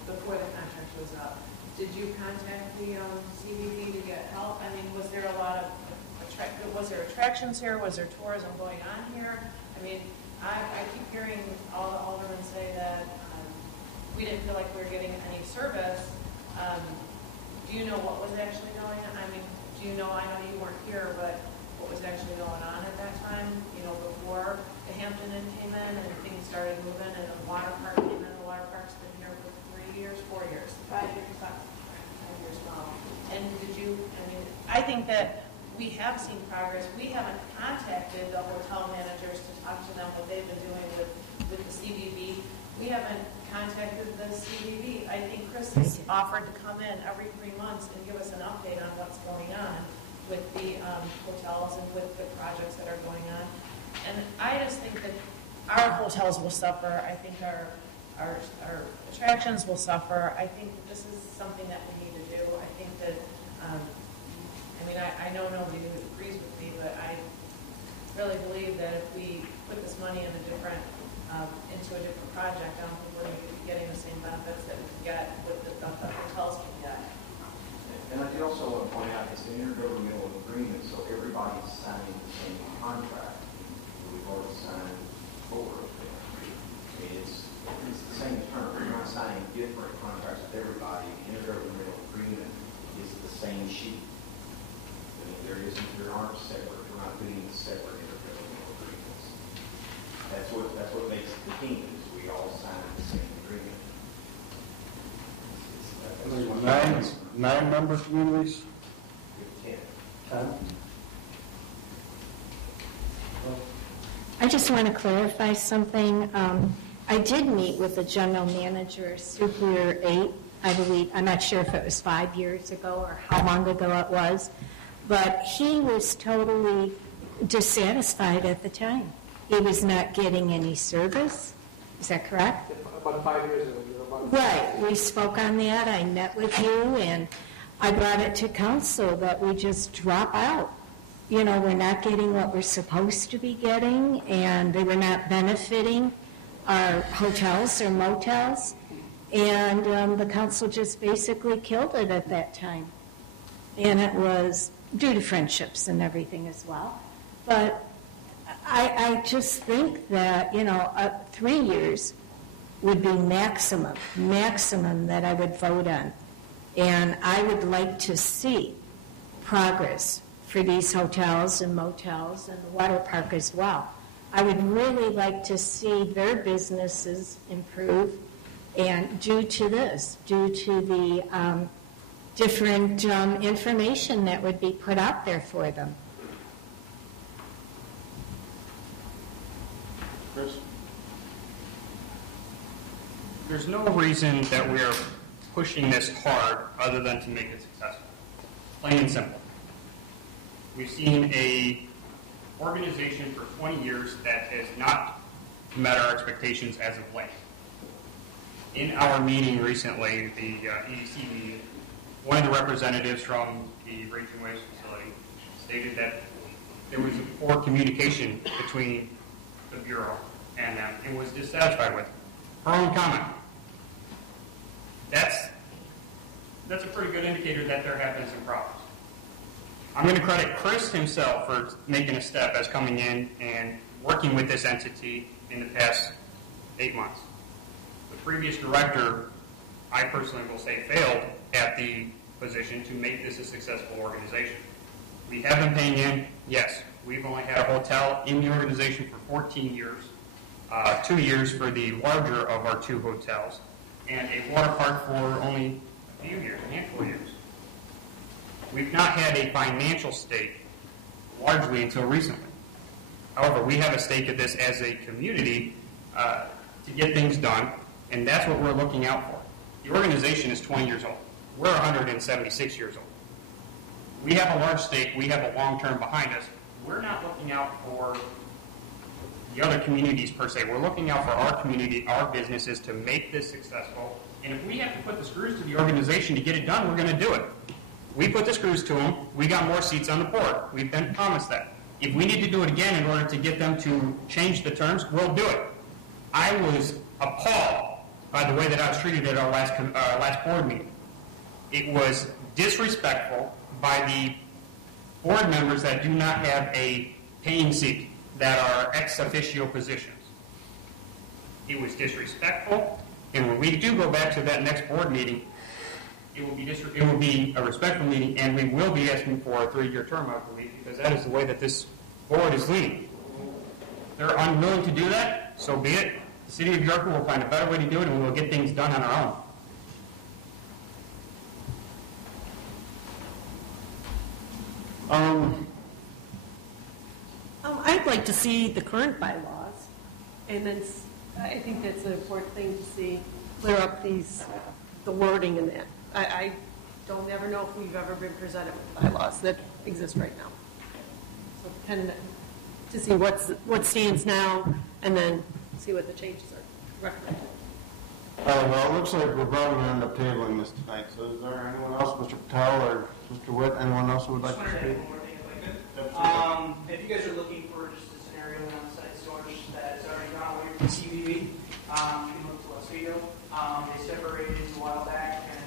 before the contract was up. Did you contact the CBD to get help? I mean, was there a lot of, was there attractions here? Was there tourism going on here? I mean, I keep hearing all the aldermen say that we didn't feel like we were getting any service. Do you know what was actually going on? I mean, do you know, I know you weren't here, but what was actually going on at that time, you know, before the Hampton Inn came in and things started moving and the water park came in? The water park's been here for 3 years, 4 years, 5 years, 5 years now. And did you, I mean, I think that we have seen progress. We haven't contacted the hotel managers to talk to them what they've been doing with the CBB. We haven't contacted the CBB. I think Chris has offered to come in every 3 months and give us an update on what's going on with the hotels and with the projects that are going on. And I just think that our hotels will suffer. I think our attractions will suffer. I think that this is something that we need to do. I think that, I mean, I know nobody agrees with me, but I really believe that if we put this money in into a different project, I don't think we're going to be getting the same benefits that we can get with the hotels can get. And I do also want to point out it's an intergovernmental agreement, so everybody's signing the same contract. We've already signed 4 of them. I mean, it's the same term. We're not signing different contracts with everybody. The intergovernmental agreement is the same sheet. I mean, there aren't separate. We're not doing separate intergovernmental agreements. That's what makes the kingdom is we all sign the same agreement. There's 9 member communities? 10. 10? I just want to clarify something. I did meet with the general manager, Superior 8, I believe. I'm not sure if it was 5 years ago or how long ago it was, but he was totally dissatisfied at the time. He was not getting any service. Is that correct? About 5 years ago. Right. We spoke on that. I met with you, and I brought it to council that we just drop out. You know, we're not getting what we're supposed to be getting, and they were not benefiting our hotels or motels. And the council just basically killed it at that time. And it was due to friendships and everything as well. But I just think that, 3 years would be maximum that I would vote on. And I would like to see progress for these hotels and motels and the water park as well. I would really like to see their businesses improve, and due to the different information that would be put out there for them. Chris? There's no reason that we are pushing this hard other than to make it successful. Plain and simple. We've seen a organization for 20 years that has not met our expectations as of late. In our meeting recently, the EDC meeting, one of the representatives from the Raging Waves facility stated that there was a poor communication between the Bureau and them and was dissatisfied with her own comment. That's a pretty good indicator that there have been some problems. I'm going to credit Chris himself for making a step as coming in and working with this entity in the past 8 months. The previous director, I personally will say, failed at the position to make this a successful organization. We have been paying in, yes. We've only had a hotel in the organization for 14 years, 2 years for the larger of our 2 hotels, and a water park for only a few years, a handful of years. We've not had a financial stake largely until recently. However, we have a stake at this as a community to get things done, and that's what we're looking out for. The organization is 20 years old. We're 176 years old. We have a large stake. We have a long term behind us. We're not looking out for the other communities per se. We're looking out for our community, our businesses, to make this successful. And if we have to put the screws to the organization to get it done, we're going to do it. We put the screws to them. We got more seats on the board. We've been promised that. If we need to do it again in order to get them to change the terms, we'll do it. I was appalled by the way that I was treated at our last board meeting. It was disrespectful by the board members that do not have a paying seat, that are ex officio positions. It was disrespectful, and when we do go back to that next board meeting, it will be a respectful meeting, and we will be asking for a 3-year term, I believe, because that is the way that this board is leading. They're unwilling to do that, so be it. The city of York will find a better way to do it, and we will get things done on our own. I'd like to see the current bylaws, and then I think that's an important thing to see, clear up the wording in that. I don't ever know if we've ever been presented with bylaws that exist right now. So kind of to see what stands now, and then see what the changes are recommended. Well, it looks like we're probably going to end up tabling this tonight, so is there anyone else, Mr. Patel or Mr. Witt, anyone else who would like to speak? If you guys are looking for just a scenario in on-site storage that is already gone away from CVV, you can look to Oswego. They separated a while back and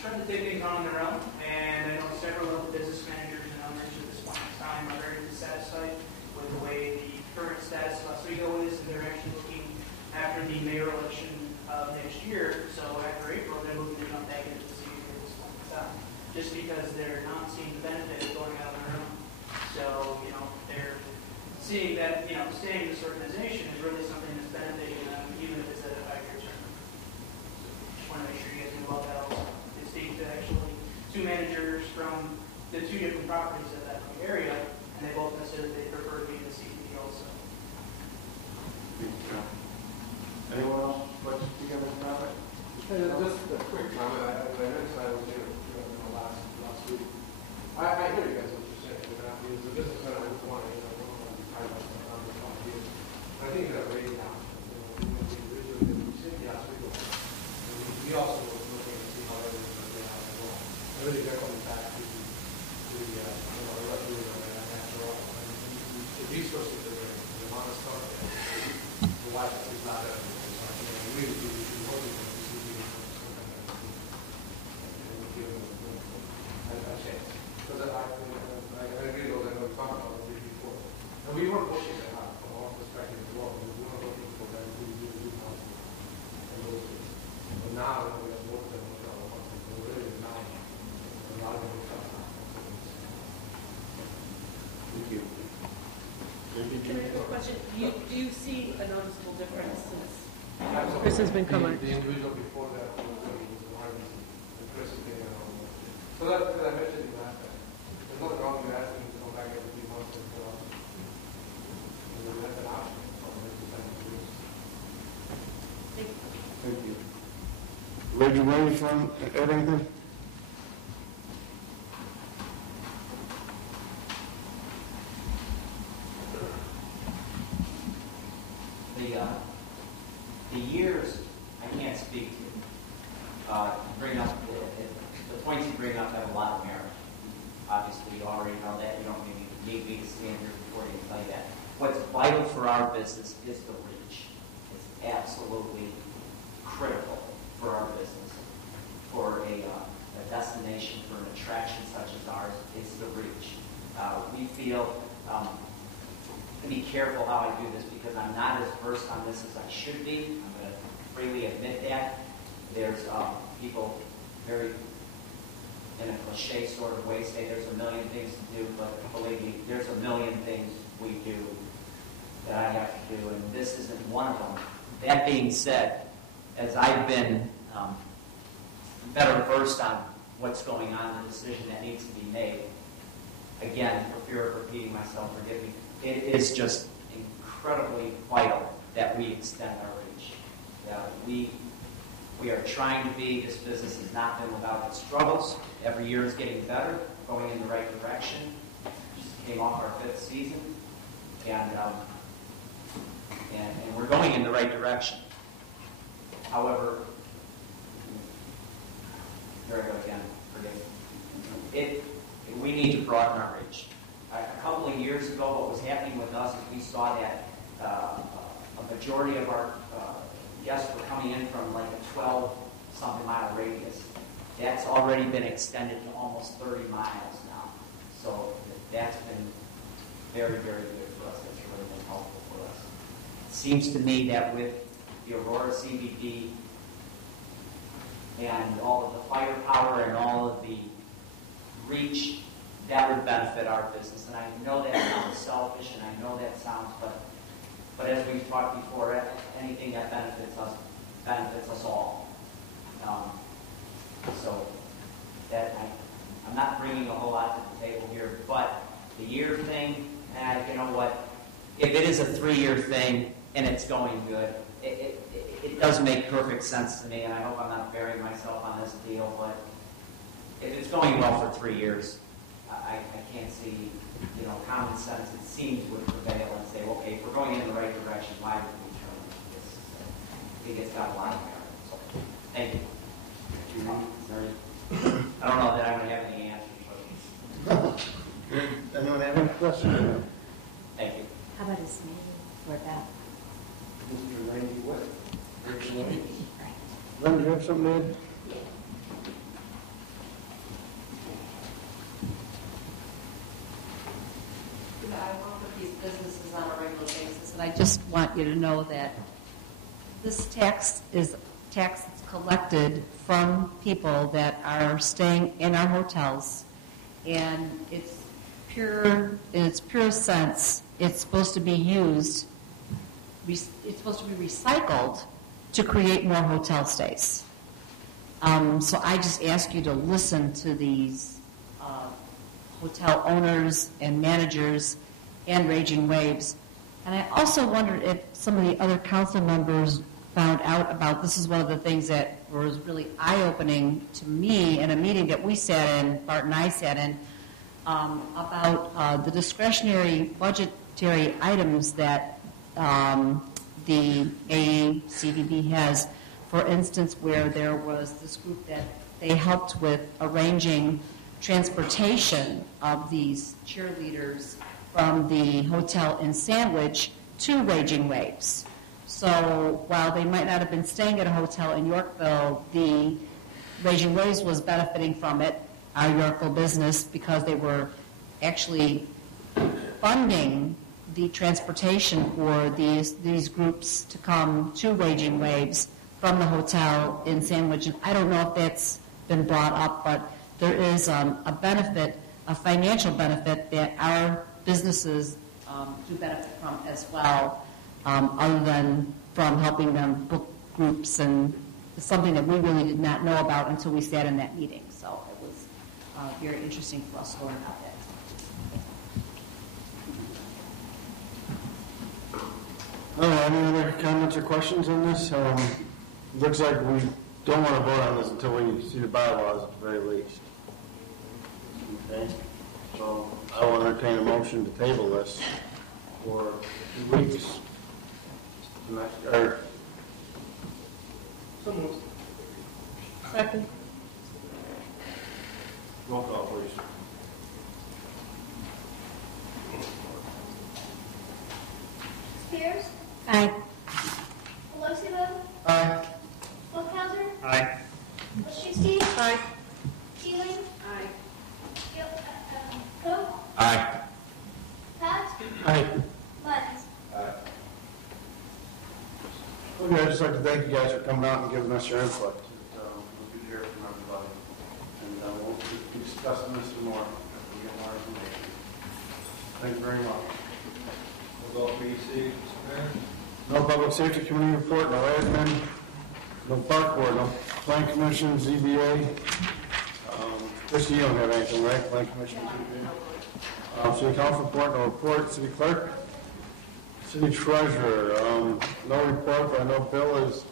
tried to take things on their own. And I know several of the business managers and owners at this point in time are very dissatisfied with the way the current status of Oswego is, and they're actually looking after the mayor election of next year. So after April, they're looking to jump back into the CVV at this point in time, just because they're not seeing the benefit of going out on their own. So, they're seeing that, staying in this organization is really something that's benefiting them, even if it's at a 5-year term. Just want to make sure you guys know about that also. They speak to actually 2 managers from the 2 different properties of that area, and they both said that they prefer to be in the CPD also. Anyone else like to speak on this topic? Just a quick comment. I noticed I was here last week. I hear you guys what you're saying. As a business owner, I just want to, I think that right now, we said yes, we also were looking to see how everything's going to get out as well. I really got coming back to the revenue after all. The resources that are there, the amount of stuff that the life is not everything. So we would be hoping to see a chance. Because I agree with what we talked about before. And we weren't looking at that from our perspective as well. We weren't looking for that to do housing and those things. But now we have looked at what our housing is really now. A lot of them are Thank you. Can I ask a question? Do you see a noticeable difference since Chris has been coming? The individual before that was the Martins and Chris came in on that. So that's because I mentioned it last time. There's nothing wrong with asking to come back every few months and fill out. That's an option. Thank you. Reggie, ready from add anything? The years I can't speak to. Bring up the points you bring up have a lot of merit. Obviously, you already know that. You don't need me to stand here before you tell you that. What's vital for our business is the reach. It's absolutely critical for our business. For a destination, for an attraction such as ours, it's the reach. We feel, to be careful how I do this because I'm not as versed on this as I should be. I'm going to freely admit that. There's people very, in a cliche sort of way, say there's a million things to do, but believe me, there's a million things we do that I have to do, and this isn't one of them. That being said, as I've been better versed on what's going on, the decision that needs to be made, again, for fear of repeating myself, forgive me, it is just incredibly vital that we extend our reach. That we are trying to be, this business has not been without its struggles. Every year is getting better, going in the right direction. Just came off our 5th season, and we're going in the right direction. However, there I go again, forgive me. We need to broaden our reach. A couple couple of years ago, what was happening with us is we saw that a majority of our guests were coming in from like a 12-something mile radius. That's already been extended to almost 30 miles now. So that's been very, very good for us. That's really been helpful for us. It seems to me that with the Aurora CBD and all of the firepower and all of the reach, that would benefit our business. And I know that sounds selfish, and I know that sounds, but as we've talked before, anything that benefits us all. So that I'm not bringing a whole lot to the table here, but the year thing, you know what? If it is a 3-year thing and it's going good, it does make perfect sense to me, and I hope I'm not burying myself on this deal, but if it's going well for 3 years, I can't see, common sense, it seems, would prevail and say, okay, if we're going in the right direction, why would we turn this? I think it's got a lot of merit. So, thank you. I don't know that I'm going to have any answers. Anyone have any questions? Thank you. How about his meeting for that? Mr. Randy Witt. Lynn, do you have something to add? I work with these businesses on a regular basis, and I just want you to know that this tax is tax that's collected from people that are staying in our hotels, and it's pure, in its pure sense, it's supposed to be used, it's supposed to be recycled to create more hotel stays. So I just ask you to listen to these hotel owners and managers and Raging Waves. And I also wondered if some of the other council members found out about, this is one of the things that was really eye-opening to me in a meeting that we sat in, Bart and I sat in, about the discretionary budgetary items that the ACVB has. For instance, where there was this group that they helped with arranging transportation of these cheerleaders from the hotel in Sandwich to Raging Waves. So while they might not have been staying at a hotel in Yorkville, the Raging Waves was benefiting from it, our Yorkville business, because they were actually funding the transportation for these groups to come to Raging Waves from the hotel in Sandwich. And I don't know if that's been brought up, but there is a benefit, a financial benefit that our businesses do benefit from as well, other than from helping them book groups, and it's something that we really did not know about until we sat in that meeting. So it was very interesting for us to learn about that. Any other comments or questions on this? Looks like we don't want to vote on this until we see the bylaws at the very least. Okay, so I will entertain a motion to table this for 2 weeks. So moved. Second. Roll call, please. Spears? Aye. Alexeva? Aye. Funkhauser? Aye. Wojcicki? Aye. Keeling? Aye. Cook? Aye. Pat? Aye. Lenz? Okay, I'd just like to thank you guys for coming out and giving us your input. We'll be here from everybody. And we'll be discussing this some more as we get more information. Thank you very much. We'll go for EC, Mr. Mayor. No public safety committee report, no admin, no park board, no plan commission, ZBA. Christie, you don't have anything, right? Plan commission, ZBA. City council report, no report. City clerk, city treasurer, no report, but I know Bill is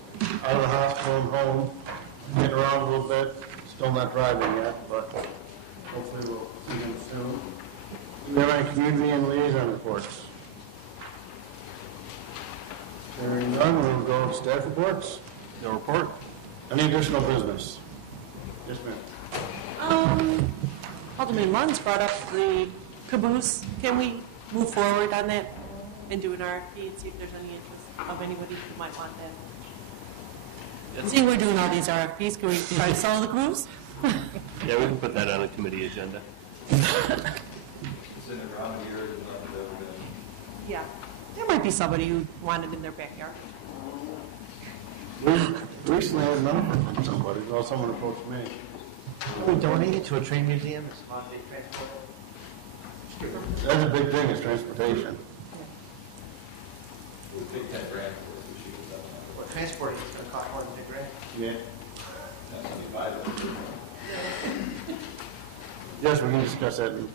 out of the hospital and home, getting around a little bit, still not driving yet, but hopefully we'll see him soon. Do we have any community and liaison reports? Hearing none, we'll go to staff reports. No report. Any additional business? Yes, ma'am. Alderman Munns brought up the Caboose, can we move forward on that and do an RFP and see if there's any interest of anybody who might want that? See, we're doing all these RFPs, can we try to sell the caboose? Yeah, we can put that on a committee agenda. It's in the ground here, there's nothing that we're gonna. Yeah, there might be somebody who wanted in their backyard. We recently had a number from somebody, well, someone approached me. We donate it to a train museum, it's on the transport. That's a big thing, is transportation. We'll take 10 grand for it, we should get that. Well, transporting is gonna cost more than $10,000. Yeah. That's how you buy it. Yes, we can discuss that in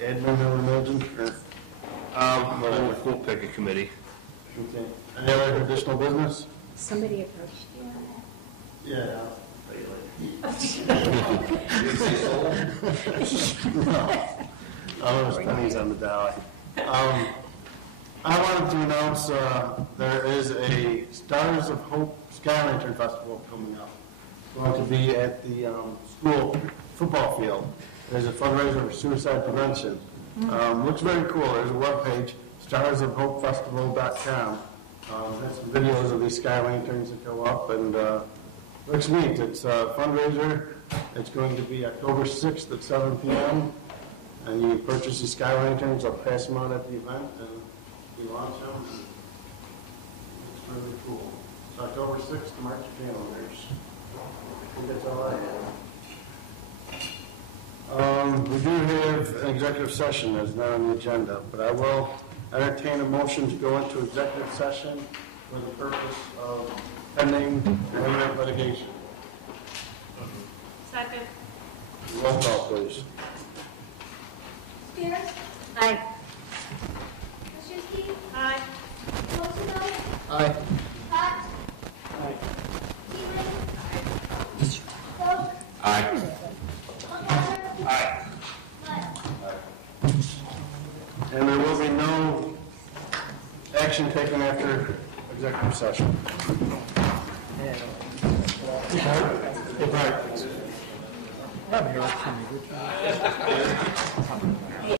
admin, I would imagine, or, We'll pick a committee. okay. Any other additional business? Somebody approached you on Yeah. Oh, there's pennies on the dollar. I wanted to announce there is a Stars of Hope Sky Lantern Festival coming up. It's going to be at the school football field. There's a fundraiser for suicide prevention. Looks very cool. There's a webpage, starsofhopefestival.com. Has some videos of these sky lanterns that go up, and looks neat. It's a fundraiser. It's going to be October 6th at 7 p.m. And you purchase these sky lanterns. I'll pass them out at the event, and we launch them. And it's really cool. It's October 6th, mark your calendars. I think that's all I have. We do have an executive session that's not on the agenda, but I will entertain a motion to go into executive session for the purpose of pending imminent litigation. Second. Roll call, please. Spears? Aye. Krzyzewski? Aye. Rosenthal? Aye. Hot? Aye. Seaman? Polk? Aye. Montgomery? Aye. Mudd? And there will be no action taken after executive session. Right.